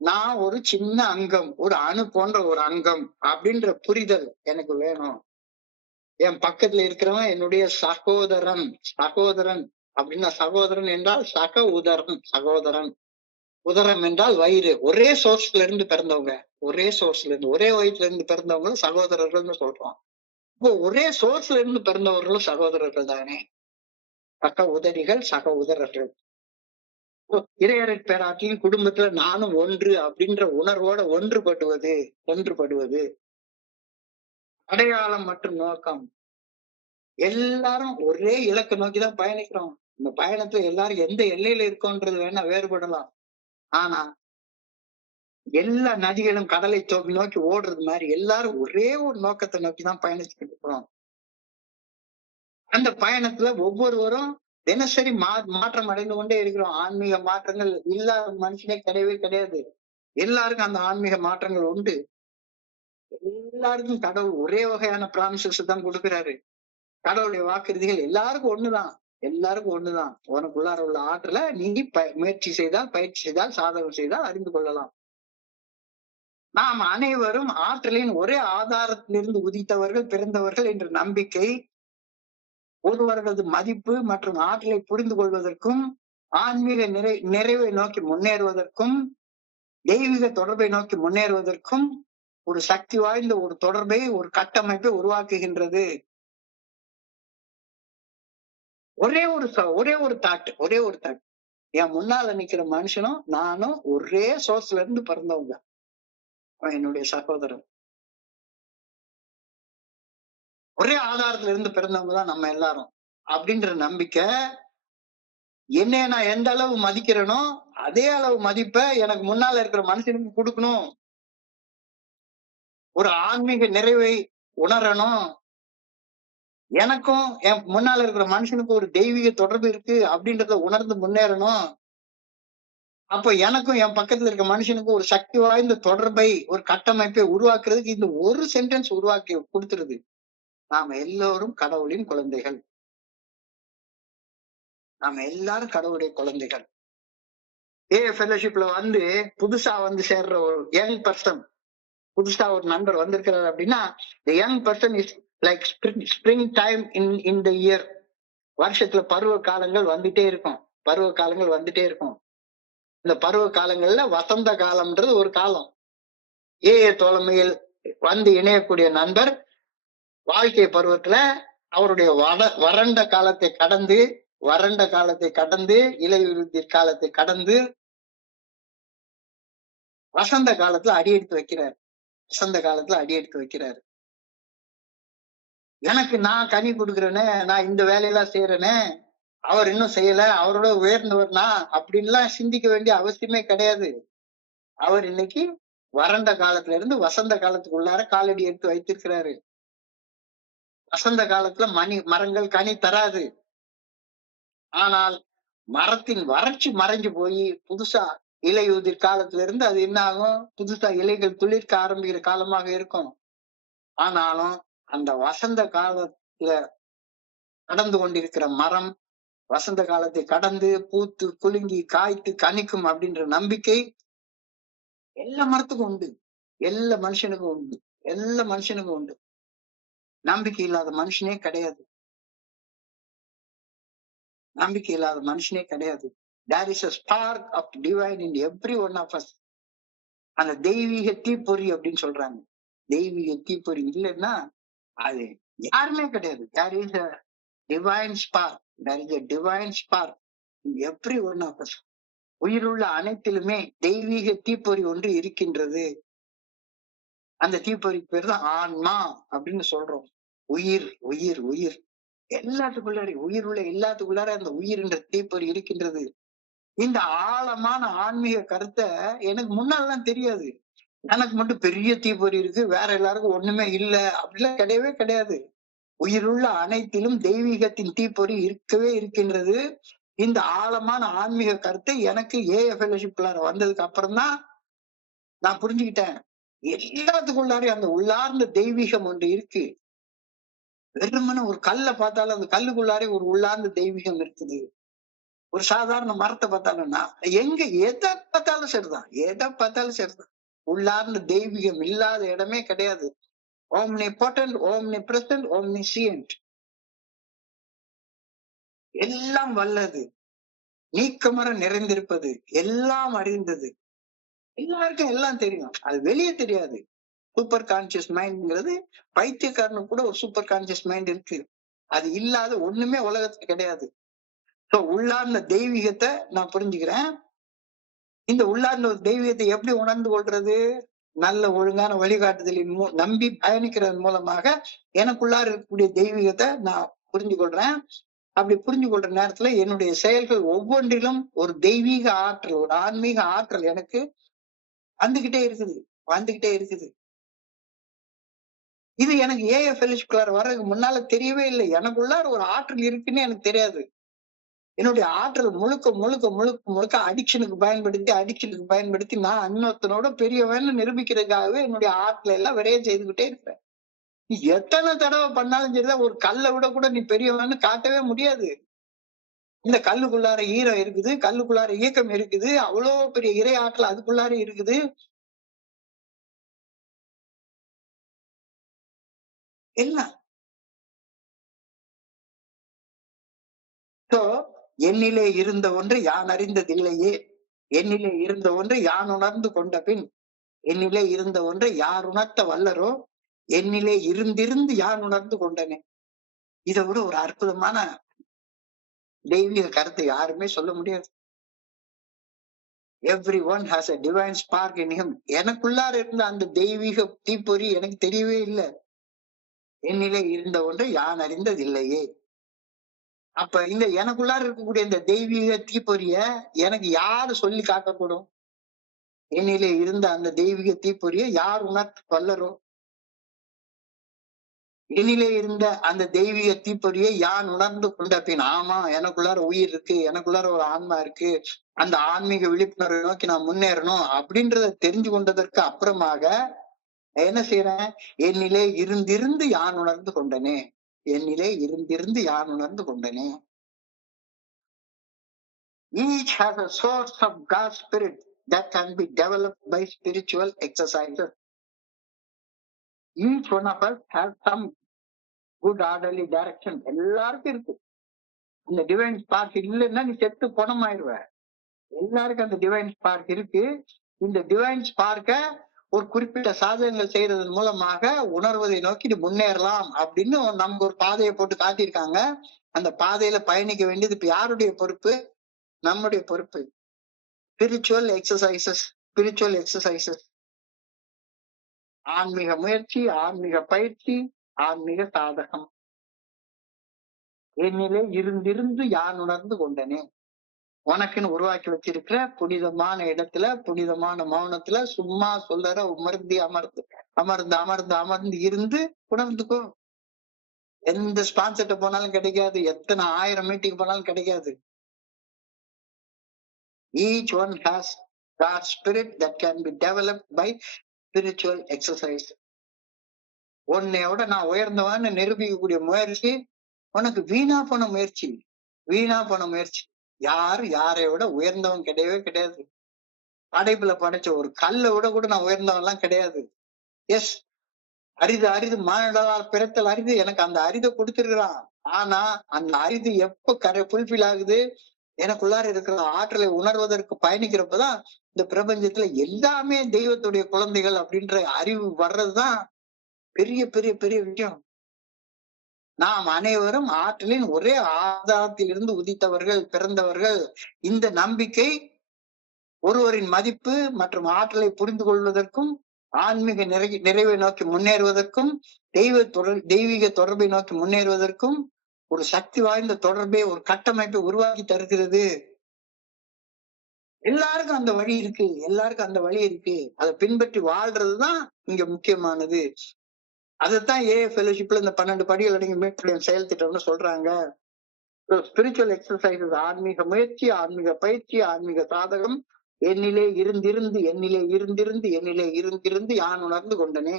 நான் ஒரு சின்ன அங்கம், ஒரு அணு போன்ற ஒரு அங்கம் அப்படின்ற புரிதல் எனக்கு வேணும். என் பக்கத்துல இருக்கிறவன் என்னுடைய சகோதரன். சகோதரன் அப்படின்னா, சகோதரன் என்றால் சக உதரன், சகோதரன். உதரம் என்றால் வயிறு. ஒரே சோர்ஸ்ல இருந்து பிறந்தவங்க, ஒரே சோர்ஸ்ல இருந்து, ஒரே வயிற்றுல இருந்து பிறந்தவங்க சகோதரர்கள்னு சொல்றோம். இப்போ ஒரே சோர்ஸ்ல இருந்து பிறந்தவர்களும் சகோதரர்கள் தானே. சக உதரிகள், சக உதரர்கள். இறையறை பேராற்றின் குடும்பத்துல நானும் ஒன்று அப்படின்ற உணர்வோட ஒன்றுபடுவது அடையாளம் மற்றும் நோக்கம். எல்லாரும் ஒரே இலக்கை நோக்கிதான் பயணிக்கிறோம். இந்த பயணத்துல எல்லாரும் எந்த எல்லையில இருக்கோன்றது வேணா வேறுபடலாம். ஆனா எல்லா நதிகளும் கடலை நோக்கி ஓடுறது மாதிரி எல்லாரும் ஒரே ஒரு நோக்கத்தை நோக்கிதான் பயணிச்சுக்கிட்டு இருக்கிறோம். அந்த பயணத்துல ஒவ்வொருவரும் தினசரி மாற்றம் அடைந்து கொண்டே இருக்கிறோம். ஆன்மீக மாற்றங்கள் இல்லாத மனுஷனே கிடையவே கிடையாது. எல்லாருக்கும் அந்த ஆன்மீக மாற்றங்கள் உண்டு. எல்லாருக்கும் கடவுள் ஒரே வகையான பிராமிசஸ் தான் கொடுக்கிறாரு. கடவுளுடைய வாக்குறுதிகள் எல்லாருக்கும் ஒண்ணுதான். எல்லாருக்கும் ஒண்ணுதான். உனக்குள்ளார உள்ள ஆற்றலை நீ முயற்சி செய்தால், பயிற்சி செய்தால், சாதகம் செய்தால் அறிந்து கொள்ளலாம். நாம் அனைவரும் ஆற்றலின் ஒரே ஆதாரத்திலிருந்து உதித்தவர்கள், பிறந்தவர்கள் என்ற நம்பிக்கை ஒருவர்களது மதிப்பு மற்றும் ஆற்றலை புரிந்து கொள்வதற்கும், ஆன்மீக நிறைவை நோக்கி முன்னேறுவதற்கும், தெய்வீக தொடர்பை நோக்கி முன்னேறுவதற்கும் ஒரு சக்தி வாய்ந்த ஒரு தொடர்பை, ஒரு கட்டமைப்பை உருவாக்குகின்றது. ஒரே ஒரு தாட். என் முன்னால நிக்கிற மனுஷனும் நானும் ஒரே சோர்ஸ்ல இருந்து பிறந்தவங்க. என்னுடைய சகோதரன். ஒரே ஆதாரத்துல இருந்து பிறந்தவங்க தான் நம்ம எல்லாரும் அப்படின்ற நம்பிக்கை. என்ன நான் எந்த அளவு மதிக்கிறேனோ அதே அளவு மதிப்பை எனக்கு முன்னால இருக்கிற மனுஷனுக்கு கொடுக்கணும். ஒரு ஆன்மீக நிறைவை உணரணும். எனக்கும் என் முன்னால இருக்கிற மனுஷனுக்கும் ஒரு தெய்வீக தொடர்பு இருக்கு அப்படின்றத உணர்ந்து முன்னேறணும். அப்போ எனக்கும் என் பக்கத்துல இருக்க மனுஷனுக்கும் ஒரு சக்தி வாய்ந்த தொடர்பை, ஒரு கட்டமைப்பை உருவாக்குறதுக்கு இந்த ஒரு சென்டென்ஸ் உருவாக்கி கொடுத்துருது. நாம எல்லோரும் கடவுளின் குழந்தைகள். நாம எல்லாரும் கடவுளுடைய குழந்தைகள். ஃபெலோஷிப்ல புதுசா சேர்ற ஒரு யங் பர்சன், புதுசா ஒரு நண்பர் வந்திருக்கிறார் அப்படின்னா, the young person is like spring time in the year. வருஷத்துல பருவ காலங்கள் வந்துட்டே இருக்கும். இந்த பருவ காலங்கள்ல வசந்த காலம்ன்றது ஒரு காலம். தோழமையில் இணையக்கூடிய நண்பர் வாழ்க்கை பருவத்துல அவருடைய வறண்ட காலத்தை கடந்து இலையுதிர் காலத்தை கடந்து வசந்த காலத்துல அடியெடுத்து வைக்கிறார். எனக்கு நான் கனி கொடுக்குறேனே, நான் இந்த வேலையெல்லாம் செய்யறேனே, அவர் இன்னும் செய்யல, அவரோட உயர்ந்தவர்னா அப்படின்லாம் சிந்திக்க வேண்டிய அவசியமே கிடையாது. அவர் இன்னைக்கு வறண்ட காலத்துல இருந்து வசந்த காலத்துக்குள்ளார காலடி எடுத்து வைத்திருக்கிறாரு. வசந்த காலத்துல மரங்கள் கனி தராது. ஆனால் மரத்தின் வறட்சி மறைஞ்சு போய் புதுசா இலையுதிர் காலத்துல இருந்து அது என்ன ஆகும், புதுசா இலைகள் துளிர்க்க ஆரம்பிக்கிற காலமாக இருக்கும். ஆனாலும் அந்த வசந்த காலத்துல கடந்து கொண்டிருக்கிற மரம் வசந்த காலத்தை கடந்து பூத்து குலுங்கி காய்த்து கனிக்கும் அப்படின்ற நம்பிக்கை எல்லா மரத்துக்கும் உண்டு, எல்லா மனுஷனுக்கும் உண்டு. நம்பிக்கை இல்லாத மனுஷனே கிடையாது. There is a spark of divine in every one of us. அந்த தெய்வீக தீப்பொறி அப்படின்னு சொல்றாங்க. தெய்வீக தீப்பொறி இல்லைன்னா அது யாருமே கிடையாது. There is a divine spark. There is a divine spark in every one of us. உயிருள்ள அனைத்திலுமே தெய்வீக தீப்பொறி ஒன்று இருக்கின்றது. அந்த தீப்பொறி பேர் தான் ஆன்மா அப்படின்னு சொல்றோம். உயிர் உயிர் உயிர் எல்லாத்துக்குள்ளார, உயிர் உள்ள எல்லாத்துக்குள்ளார அந்த உயிர் என்ற தீப்பொறி இருக்கின்றது. இந்த ஆழமான ஆன்மீக கருத்தை எனக்கு முன்னாலாம் தெரியாது. எனக்கு மட்டும் பெரிய தீப்பொறி இருக்கு, வேற எல்லாருக்கும் ஒண்ணுமே இல்ல அப்படிலாம் கிடையவே கிடையாது. உயிருள்ள அனைத்திலும் தெய்வீகத்தின் தீப்பொறி இருக்கவே இருக்கின்றது. இந்த ஆழமான ஆன்மீக கருத்தை எனக்கு ஏஎஃப்எல்ஷிப்ல வந்ததுக்கு அப்புறம் தான் நான் புரிஞ்சுக்கிட்டேன். எல்லாத்துக்குள்ளாரையும் அந்த உள்ளார்ந்த தெய்வீகம் ஒன்று இருக்கு. வெறுமனே ஒரு கல்லை பார்த்தாலும் அந்த கல்லுக்குள்ளாரே ஒரு உள்ளார்ந்த தெய்வீகம் இருக்குது. ஒரு சாதாரண மரத்தை பார்த்தாலும்னா எங்க எதை பார்த்தாலும் சரிதான், எதை பார்த்தாலும் சரிதான். உள்ளார்ந்த தெய்வீகம் இல்லாத இடமே கிடையாது. omnipotent, omnipresent, omniscient, எல்லாம் வல்லது, நீக்கமர நிறைந்திருப்பது, எல்லாம் அறிந்தது. எல்லாருக்கும் எல்லாம் தெரியும், அது வெளியே தெரியாது. சூப்பர் கான்சியஸ் மைண்ட்ங்கிறது பைத்தியக்காரனுக்கு கூட ஒரு சூப்பர் கான்சியஸ் மைண்ட் இருக்கு. அது இல்லாத ஒண்ணுமே உலகத்துக்கு கிடையாது. சோ உள்ளார்ந்த தெய்வீகத்தை நான் புரிஞ்சுக்கிறேன். இந்த உள்ளார்ந்த ஒரு தெய்வீகத்தை எப்படி உணர்ந்து கொள்றது? நல்ல ஒழுங்கான வழிகாட்டுதலின் நம்பி பயணிக்கிறதன் மூலமாக எனக்குள்ளார இருக்கக்கூடிய தெய்வீகத்தை நான் புரிஞ்சு கொள்றேன். அப்படி புரிஞ்சு கொள்ற நேரத்துல என்னுடைய செயல்கள் ஒவ்வொன்றிலும் ஒரு தெய்வீக ஆற்றல், ஒரு ஆன்மீக ஆற்றல் எனக்கு வந்துகிட்டே இருக்குது. இது எனக்கு ஏஎஃப்எல்ஹெச்குள்ளார வர்றதுக்கு முன்னால தெரியவே இல்லை. எனக்குள்ளார ஒரு ஆற்றல் இருக்குன்னு எனக்கு தெரியாது. என்னுடைய ஆற்றல் முழுக்க முழுக்க முழுக்க முழுக்க அடிக்ஷனுக்கு பயன்படுத்தி நான் இன்னொருத்தனோட பெரியவன்னு நிரூபிக்கிறதுக்காகவே என்னுடைய ஆற்றலை எல்லாம் விரைய செய்துகிட்டே இருப்பேன். எத்தனை தடவை பண்ணாலும் சரிதான், ஒரு கல்லை விட கூட நீ பெரியவன்னு காட்டவே முடியாது. இந்த கல்லுக்குள்ளார ஈரம் இருக்குது, கல்லுக்குள்ளார இயக்கம் இருக்குது, அவ்வளவு பெரிய இறை ஆற்றல் அதுக்குள்ளார இருக்குது. என்ன என்னிலே இருந்த ஒன்று யான் அறிந்ததில்லையே, என்னிலே இருந்த ஒன்று யான் உணர்ந்து கொண்ட பின், என்னிலே இருந்த ஒன்றை யார் உணர்த்த வல்லரோ என்னிலே இருந்திருந்து யான் உணர்ந்து கொண்டனே. இதை விட ஒரு அற்புதமான தெய்வீக கருத்தை யாருமே சொல்ல முடியாது. Everyone has a divine spark in him. எனக்குள்ளார இருந்த அந்த தெய்வீக தீப்பொறி எனக்கு தெரியவே இல்லை. என்னிலே இருந்த ஒன்றை யான் அறிந்ததில்லையே. அப்ப இந்த எனக்குள்ளார இருக்கக்கூடிய இந்த தெய்வீக தீப்பொறிய எனக்கு யாரு சொல்லி காட்டக்கூடும்? என்னிலே இருந்த அந்த தெய்வீக தீப்பொறிய யார் உணர்த்து வல்லரோ, என்னிலே இருந்த அந்த தெய்வீக தீப்பொறியை யான் உணர்ந்து கொண்ட பின், ஆமா எனக்குள்ளார உயிர் இருக்கு, எனக்குள்ளார ஒரு ஆன்மா இருக்கு, அந்த ஆன்மீக விழிப்புணர்வை நோக்கி நான் முன்னேறணும் அப்படின்றத தெரிஞ்சு கொண்டதற்கு அப்புறமாக என்ன செய்யறேன்? என்னிலே இருந்திருந்து யான் உணர்ந்து கொண்டனே, என்னிலே இருந்திருந்து யான் உணர்ந்து கொண்டனே. Each has a source of God's spirit that can be developed by spiritual exercises. Each one of us has some good orderly direction. எல்லாருக்கும் இருக்கு. இந்த டிவைன் ஸ்பார்க் இல்லைன்னா நீ செத்து பணமாயிருவ. எல்லாருக்கும் அந்த டிவைன் ஸ்பார்க் இருக்கு. இந்த டிவைன் ஸ்பார்க்க ஒரு குறிப்பிட்ட சாதனைகள் செய்யறதன் மூலமாக உணர்வதை நோக்கி முன்னேறலாம் அப்படின்னு நமக்கு ஒரு பாதையை போட்டு காட்டியிருக்காங்க. அந்த பாதையில பயணிக்க வேண்டியது இப்ப யாருடைய பொறுப்பு? நம்முடைய பொறுப்பு. ஸ்பிரிச்சுவல் எக்ஸசைசஸ், ஆன்மீக முயற்சி, ஆன்மீக பயிற்சி, ஆன்மீக சாதகம். என்னிலே இருந்திருந்து யான் உணர்ந்து கொண்டனே. உனக்குன்னு உருவாக்கி வச்சிருக்கிற புனிதமான இடத்துல, புனிதமான மௌனத்துல சும்மா சொல்லற அமர்ந்து இருந்து உணர்ந்துக்கோ. எந்த ஸ்பான்சர்ட்ட போனாலும் கிடைக்காது, எத்தனை 1000 மீட்டிங் போனாலும் கிடைக்காது. Each one has God's spirit that can be developed by spiritual exercise. உன்னையோட நான் உயர்ந்தவன்னு நிரூபிக்கக்கூடிய முயற்சி உனக்கு வீணா போன முயற்சி. யாரு யாரையோட உயர்ந்தவன் கிடையவே கிடையாது. படைப்புல படைச்ச ஒரு கல்லை விட கூட நான் உயர்ந்தவன் எல்லாம் கிடையாது. எஸ், அரிது மானிடரால் பிறத்தல் அரிது, எனக்கு அந்த அரிதை கொடுத்துருக்கிறான். ஆனா அந்த அரிது எப்ப ஃபுல்ஃபில் ஆகுது? எனக்குள்ளார இருக்கிற ஆற்றலை உணர்வதற்கு பயணிக்கிறப்பதான் இந்த பிரபஞ்சத்துல எல்லாமே தெய்வத்துடைய குழந்தைகள் அப்படின்ற அறிவு வர்றதுதான் பெரிய பெரிய பெரிய விஷயம். நாம் அனைவரும் ஆற்றலின் ஒரே ஆதாரத்திலிருந்து உதித்தவர்கள், பிறந்தவர்கள். இந்த நம்பிக்கை ஒருவரின் மதிப்பு மற்றும் ஆற்றலை புரிந்து கொள்வதற்கும், ஆன்மீக நிறைவை நோக்கி முன்னேறுவதற்கும், தெய்வீக தொடர்பை நோக்கி முன்னேறுவதற்கும் ஒரு சக்தி வாய்ந்த தொடர்பை, ஒரு கட்டமைப்பை உருவாக்கி தருகிறது. எல்லாருக்கும் அந்த வழி இருக்கு, எல்லாருக்கும் அந்த வழி இருக்கு. அதை பின்பற்றி வாழ்றதுதான் இங்க முக்கியமானது. அதைத்தான் ஃபெலோஷிப்ல இந்த 12 படிகள் அடங்கிய மீட்புடைய செயல் திட்டம்னு சொல்றாங்க. ஸ்பிரிச்சுவல் எக்ஸசைசஸ், ஆன்மீக முயற்சி, ஆன்மீக பயிற்சி, ஆன்மீக சாதகம், என்னிலே இருந்திருந்து என்னிலே இருந்திருந்து என்னிலே இருந்திருந்து யான் உணர்ந்து கொண்டனே.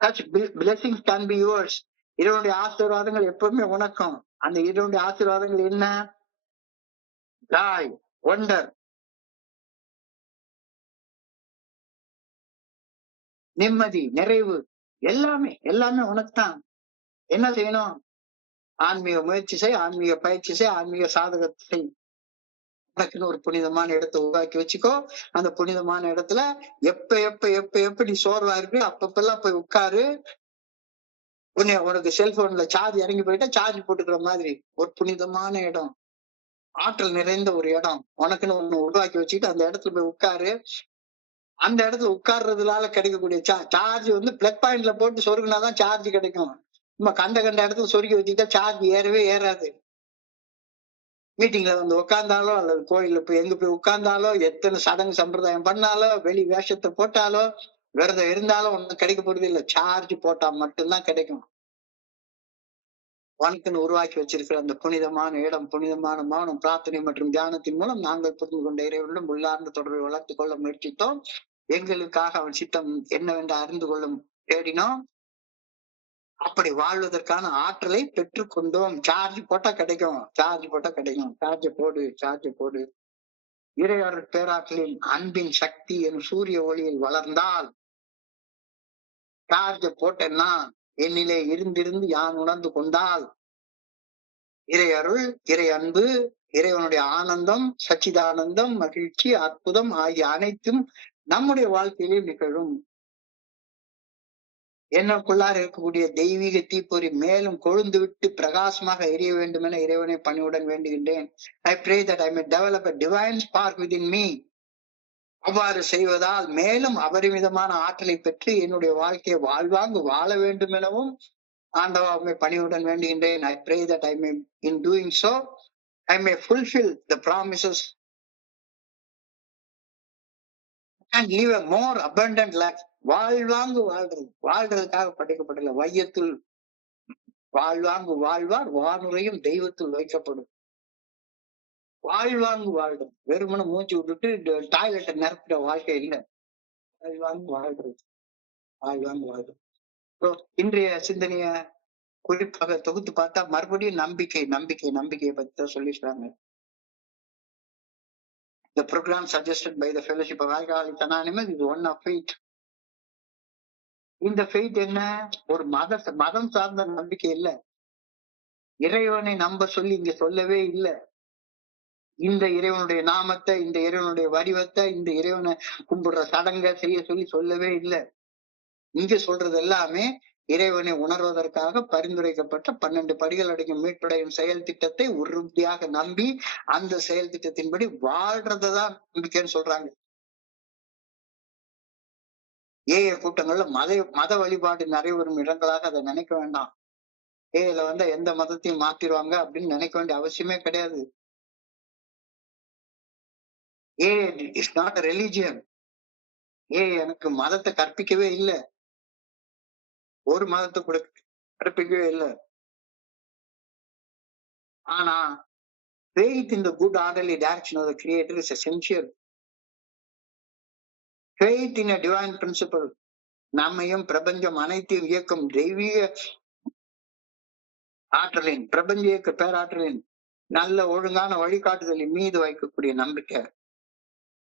Such blessings can be yours. இறைவனுடைய ஆசீர்வாதங்கள் எப்பவுமே உனக்கும். அந்த இறைவனுடைய ஆசீர்வாதங்கள் என்ன? ஜாய், ஒண்டர், நிம்மதி, நிறைவு, எல்லாமே எல்லாமே உனக்குத்தான். என்ன செய்யணும்? ஆன்மீக முயற்சி செய், ஆன்மீக பயிற்சி செய், ஆன்மீக சாதகத்தை செய். உனக்குன்னு ஒரு புனிதமான இடத்தை உருவாக்கி வச்சுக்கோ. அந்த புனிதமான இடத்துல எப்ப எப்ப எப்ப எப்ப நீ சோர்வா இருக்கு அப்பப்பெல்லாம் போய் உட்காரு. உனக்கு செல்போன்ல சார்ஜ் இறங்கி போயிட்டா சார்ஜ் போட்டுக்கிற மாதிரி ஒரு புனிதமான இடம், ஆற்றல் நிறைந்த ஒரு இடம் உனக்குன்னு ஒண்ணு உருவாக்கி வச்சுக்கிட்டு அந்த இடத்துல போய் உட்காரு. அந்த இடத்துல உட்கார்றதுனால கிடைக்கக்கூடிய சார்ஜ் வந்து பிளக் பாயிண்ட்ல போட்டு சொருகுனாதான் சார்ஜ் கிடைக்கும். நம்ம கண்ட இடத்துல சொருகி வச்சுக்கிட்டா சார்ஜ் ஏறவே ஏறாது. மீட்டிங்ல வந்து உட்கார்ந்தாலோ அல்லது கோயில்ல போய் எங்க போய் உட்கார்ந்தாலோ, எத்தனை சடங்கு சம்பிரதாயம் பண்ணாலோ, வெளி வேஷத்தை போட்டாலோ, விரதம் இருந்தாலும் ஒண்ணும் கிடைக்க போறது இல்லை. சார்ஜ் போட்டா மட்டும்தான் கிடைக்கும். உனக்குன்னு உருவாக்கி வச்சிருக்கிற அந்த புனிதமான இடம், புனிதமான மௌனம், பிரார்த்தனை மற்றும் தியானத்தின் மூலம் நாங்கள் புரிந்து கொண்ட இறைவனுடன் உள்ளார்ந்த தொடர்பை வளர்த்துக் கொள்ள முயற்சித்தோம். எங்களுக்காக அவன் சித்தம் என்னவென்று அறிந்து கொள்ளும் தேடினோம். அப்படி வாழ்வதற்கான ஆற்றலை பெற்றுக்கொண்டோம். சார்ஜ் போட்டா கிடைக்கும், சார்ஜ் போட்டா கிடைக்கும். சார்ஜ் போடு. இறையருள் பேராற்றலின் அன்பின் சக்தி என் சூரிய ஒளியில் வளர்ந்தால், சார்ஜ் போட்டேன்னா என்னிலே இருந்திருந்து யான் உணர்ந்து கொண்டால், இறையருள், இறை அன்பு, இறைவனுடைய ஆனந்தம், சச்சிதானந்தம், மகிழ்ச்சி, அற்புதம் ஆகிய அனைத்தும் நம்முடைய வாழ்க்கையிலே நிகழும். என்னக்குள்ளார இருக்கக்கூடிய தெய்வீக தீப்பொறி மேலும் கொழுந்து விட்டு பிரகாசமாக எரிய வேண்டும் என இறைவனை பணிவுடன் வேண்டுகின்றேன். I pray that I may develop a divine spark within me. அவ்வாறு செய்வதால் மேலும் அபரிமிதமான ஆற்றலை பெற்று என்னுடைய வாழ்க்கையை வாழ்வாங்கு வாழ வேண்டும் எனவும் ஆண்டவாவை பணிவுடன் வேண்டுகின்றேன். I pray that I may, in doing so, I may fulfill the promises and live a more abundant life. வாழ்வாங்கு வாழ்றதுக்காக படைக்கப்படல. வையத்துள் வாழ்வாங்கு வாழ்வார், வானுரையும் தெய்வத்துள் வைக்கப்படும். வாழ்வாங்கு வாழ்றது வெறுமனை மூச்சு விட்டுட்டு டாய்லெட்டை நிரப்பிட வாழ்க்கை இல்லை. வாழ்வாங்கு வாழ்றது. இன்றைய சிந்தனைய குறிப்பாக தொகுத்து பார்த்தா மறுபடியும் நம்பிக்கையை பத்தி தான் சொல்லிடுறாங்க. The program suggested by the Fellowship of Alcoholics Anonymous is one of faith. இந்த ஃபெய்த் என்ன? ஒரு மதம் சார்ந்த நம்பிக்கை இல்ல. இறைவனை நம்ப சொல்லி இங்க சொல்லவே இல்லை. இந்த இறைவனுடைய நாமத்தை, இந்த இறைவனுடைய வடிவத்தை, இந்த இறைவனை கும்பிடுற சடங்கை செய்ய சொல்லி சொல்லவே இல்லை. இங்க சொல்றது எல்லாமே இறைவனை உணர்வதற்காக பரிந்துரைக்கப்பட்ட 12 படிகள் அடங்கிய மீட்படையும் செயல் திட்டத்தை உறுதியாக நம்பி அந்த செயல் திட்டத்தின்படி வாழ்றதான் நம்பிக்கைன்னு சொல்றாங்க. கூட்டங்கள்ல மத வழிபாடு நடைபெறும் இடங்களாக அதை நினைக்க வேண்டாம். வந்து எந்த மதத்தையும் மாத்திருவாங்க அப்படின்னு நினைக்க வேண்டிய அவசியமே கிடையாது. Is not a religion. எனக்கு மதத்தை கற்பிக்கவே இல்லை. ஒரு மதத்தை கூட கற்பிக்கவே இல்லை. ஆனா faith in the good orderly direction of the Creator is essential. Faith in a divine principle, நம்மையும் பிரபஞ்சம் அனைத்தையும் இயக்கும் தெய்வீக ஆற்றலின், பிரபஞ்ச இயக்க பேராற்றலின் நல்ல ஒழுங்கான வழிகாட்டுதலின் மீது வைக்கக்கூடிய நம்பிக்கை.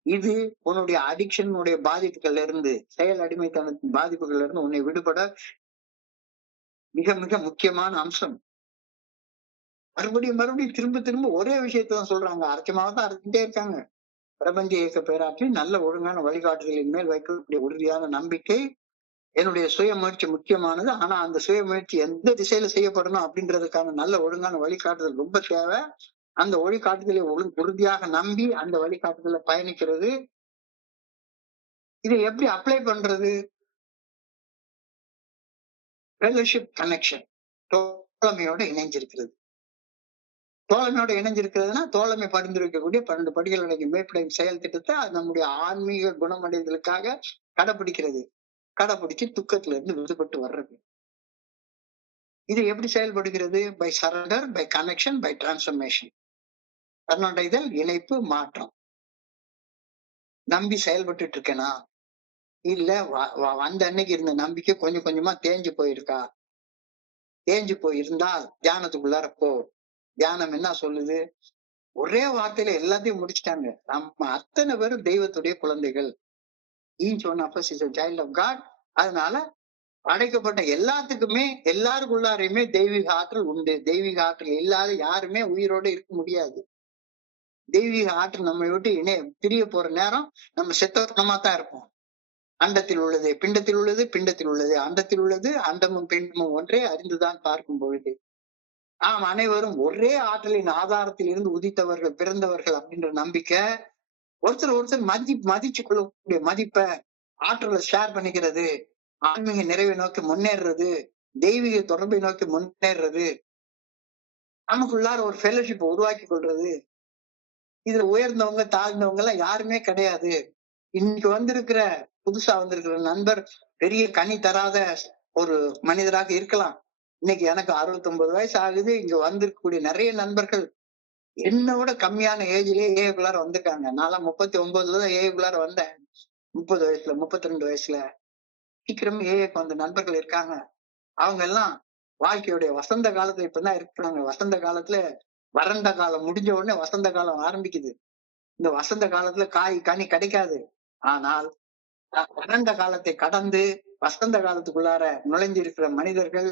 இது உன்னுடைய அடிக்ஷனுடைய பாதிப்புகள்ல இருந்து, செயல் அடிமைத்தனத்தின் பாதிப்புகள்ல இருந்து உன்னை விடுபட மிக மிக முக்கியமான அம்சம். மறுபடியும் மறுபடியும் திரும்ப திரும்ப ஒரே விஷயத்தான் சொல்றாங்க. அரைச்சமாவதான் அரைச்சுட்டே இருக்காங்க. பிரபஞ்ச இயக்க பேராற்றி நல்ல ஒழுங்கான வழிகாட்டுதலின் மேல் வைக்கக்கூடிய உறுதியான நம்பிக்கை. என்னுடைய சுய முயற்சி முக்கியமானது. ஆனா அந்த சுய முயற்சி எந்த திசையில செய்யப்படணும் அப்படின்றதுக்கான நல்ல ஒழுங்கான வழிகாட்டுதல் ரொம்ப தேவை. அந்த வழிகாட்டுதலை உறுதியாக நம்பி அந்த வழிகாட்டுதல பயணிக்கிறது. இதை எப்படி அப்ளை பண்றது? Fellowship connection, தோழமையோட இணைஞ்சிருக்கிறது. தோழமையோட இணைஞ்சிருக்கிறதுனா தோழமை பரிந்துரைக்கக்கூடிய 12 படிகள் அடங்கிய மேற்படையும் செயல் திட்டத்தை அது நம்முடைய ஆன்மீக குணமடைதலுக்காக கடைபிடிக்கிறது. கடைபிடிச்சு துக்கத்துல இருந்து விடுபட்டு வர்றது. இது எப்படி செயல்படுகிறது? By surrender, by connection, by transformation. தன்னடைதல், இணைப்பு, மாற்றம். நம்பி செயல்பட்டு இருக்கேனா? இல்ல வந்த அன்னைக்கு இருந்த நம்பிக்கை கொஞ்சம் கொஞ்சமா தேஞ்சு போயிருக்கா? தேஞ்சு போயிருந்தால் தியானத்துக்குள்ளார போ. தியானம் என்ன சொல்லுது? ஒரே வார்த்தையில எல்லாத்தையும் முடிச்சுட்டாங்க. நம்ம அத்தனை பேரும் தெய்வத்துடைய குழந்தைகள். Each one of us is a child of God. அதனால படைக்கப்பட்ட எல்லாத்துக்குமே எல்லாருக்குள்ளாரையுமே தெய்வீக ஆற்றல் உண்டு. தெய்வீக ஆற்றல் இல்லாத யாருமே உயிரோட இருக்க முடியாது. தெய்வீக ஆற்றல் நம்மை விட்டு பிரிய போற நேரம் நம்ம செத்தனமா தான் இருப்போம். அண்டத்தில் உள்ளது பிண்டத்தில் உள்ளது, பிண்டத்தில் உள்ளது அண்டத்தில் உள்ளது, அண்டமும் பிண்டமும் ஒன்றே அறிந்துதான் பார்க்கும் பொழுது நாம் அனைவரும் ஒரே ஆற்றலின் ஆதாரத்தில் இருந்து உதித்தவர்கள், பிறந்தவர்கள் அப்படின்ற நம்பிக்கை, ஒருத்தர் மதிச்சு கொள்ளக்கூடிய மதிப்பை, ஆற்றலை ஷேர் பண்ணிக்கிறது, ஆன்மீக நிறைவை நோக்கி முன்னேறுறது, தெய்வீக தொடர்பை நோக்கி முன்னேறுறது, நமக்குள்ளார ஒரு ஃபெலோஷிப் உருவாக்கி கொள்றது. இதுல உயர்ந்தவங்க தாழ்ந்தவங்க எல்லாம் யாருமே கிடையாது. இன்னைக்கு வந்திருக்கிற புதுசா வந்திருக்கிற நண்பர் பெரிய கனி தராத ஒரு மனிதராக இருக்கலாம். இன்னைக்கு எனக்கு 69 வயசு ஆகுது. இங்க வந்திருக்கக்கூடிய நிறைய நண்பர்கள் என்னோட கம்மியான ஏஜ்லயே ஏக்குள்ளார வந்திருக்காங்க. நான் 39தான் ஏக்குள்ளார வந்தேன். 30 வயசுல, 32 வயசுல சீக்கிரமே ஏக்கு வந்த நண்பர்கள் இருக்காங்க. அவங்க எல்லாம் வாழ்க்கையுடைய வசந்த காலத்துல இப்பதான் இருக்கிறாங்க. வசந்த காலத்துல வறண்ட காலம் முடிஞ்ச உடனே வசந்த காலம் ஆரம்பிக்குது. இந்த வசந்த காலத்துல காய் கனி கிடைக்காது. ஆனால் வறண்ட காலத்தை கடந்து வசந்த காலத்துக்குள்ளார நுழைஞ்சிருக்கிற மனிதர்கள்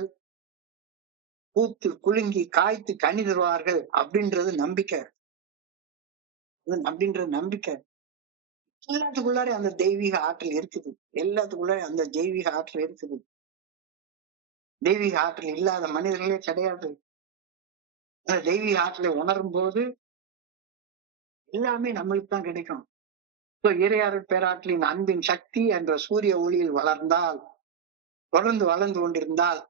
பூத்து குலுங்கி காய்த்து கனி தருவார்கள் அப்படின்றது நம்பிக்கை. அப்படின்றது நம்பிக்கை. எல்லாத்துக்குள்ளார அந்த தெய்வீக ஆற்றல் இருக்குது. எல்லாத்துக்குள்ளார அந்த தெய்வீக ஆற்றல் இருக்குது. தெய்வீக ஆற்றல் இல்லாத மனிதர்களே கிடையாது. அந்த தெய்வீக ஆற்றலை உணரும் போது எல்லாமே நம்மளுக்கு தான் கிடைக்கும். இறையாற்றல் பேராற்றலின் அன்பின் சக்தி என்ற சூரிய ஒளியில் வளர்ந்தால், தொடர்ந்து வளர்ந்து கொண்டிருந்தால்,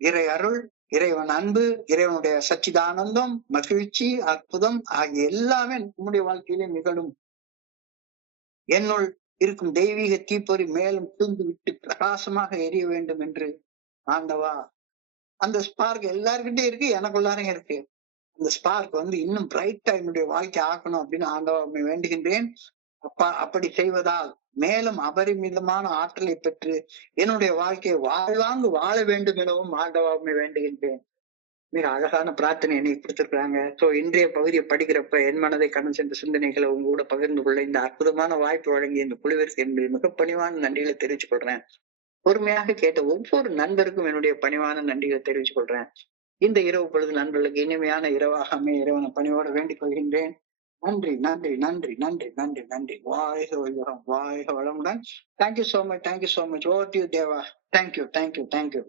இறை அருள், இறைவன் அன்பு, இறைவனுடைய சச்சிதானந்தம், மகிழ்ச்சி, அற்புதம் ஆகிய எல்லாமே நம்முடைய வாழ்க்கையிலே நிகழும். என்னுள் இருக்கும் தெய்வீக தீப்பொறி மேலும் தூந்து விட்டு பிரகாசமாக எரிய வேண்டும் என்று ஆண்டவா, அந்த ஸ்பார்க் எல்லாருக்கிட்டே இருக்கு, எனக்குள்ளாரையும் இருக்கு. அந்த ஸ்பார்க் இன்னும் பிரைட்டா என்னுடைய வாழ்க்கை ஆக்கணும் அப்படின்னு ஆண்டவா வேண்டுகின்றேன். அப்படி செய்வதால் மேலும் அபரிமிதமான ஆற்றலை பெற்று என்னுடைய வாழ்க்கையை வாழ்வாங்கு வாழ வேண்டும் எனவும் ஆண்டவாமை வேண்டுகின்றேன். மிக அழகான பிரார்த்தனை என்னை கொடுத்திருக்கிறாங்க. இன்றைய பகுதியை படிக்கிறப்ப என் மனதை கடந்து சென்ற சிந்தனைகளை உங்க கூட பகிர்ந்து கொள்ள இந்த அற்புதமான வாய்ப்பு வழங்கிய இந்த குழுவிற்கு என்னுடைய மிக பணிவான நன்றிகளை தெரிவித்துக் கொள்றேன். பொறுமையாக கேட்ட ஒவ்வொரு நண்பருக்கும் என்னுடைய பணிவான நன்றிகளை தெரிவித்துக் கொள்றேன். இந்த இரவு பொழுது நண்பர்களுக்கு இனிமையான இரவாக அமைய இறைவனை பணியோடு வேண்டிக் கொள்கின்றேன். நன்றி நன்றி நன்றி நன்றி நன்றி நன்றி. வாழ்க வையகம், வாழ்க வளமுடன். Thank you so much, thank you so much. Over to you Deva. Thank you thank you thank you.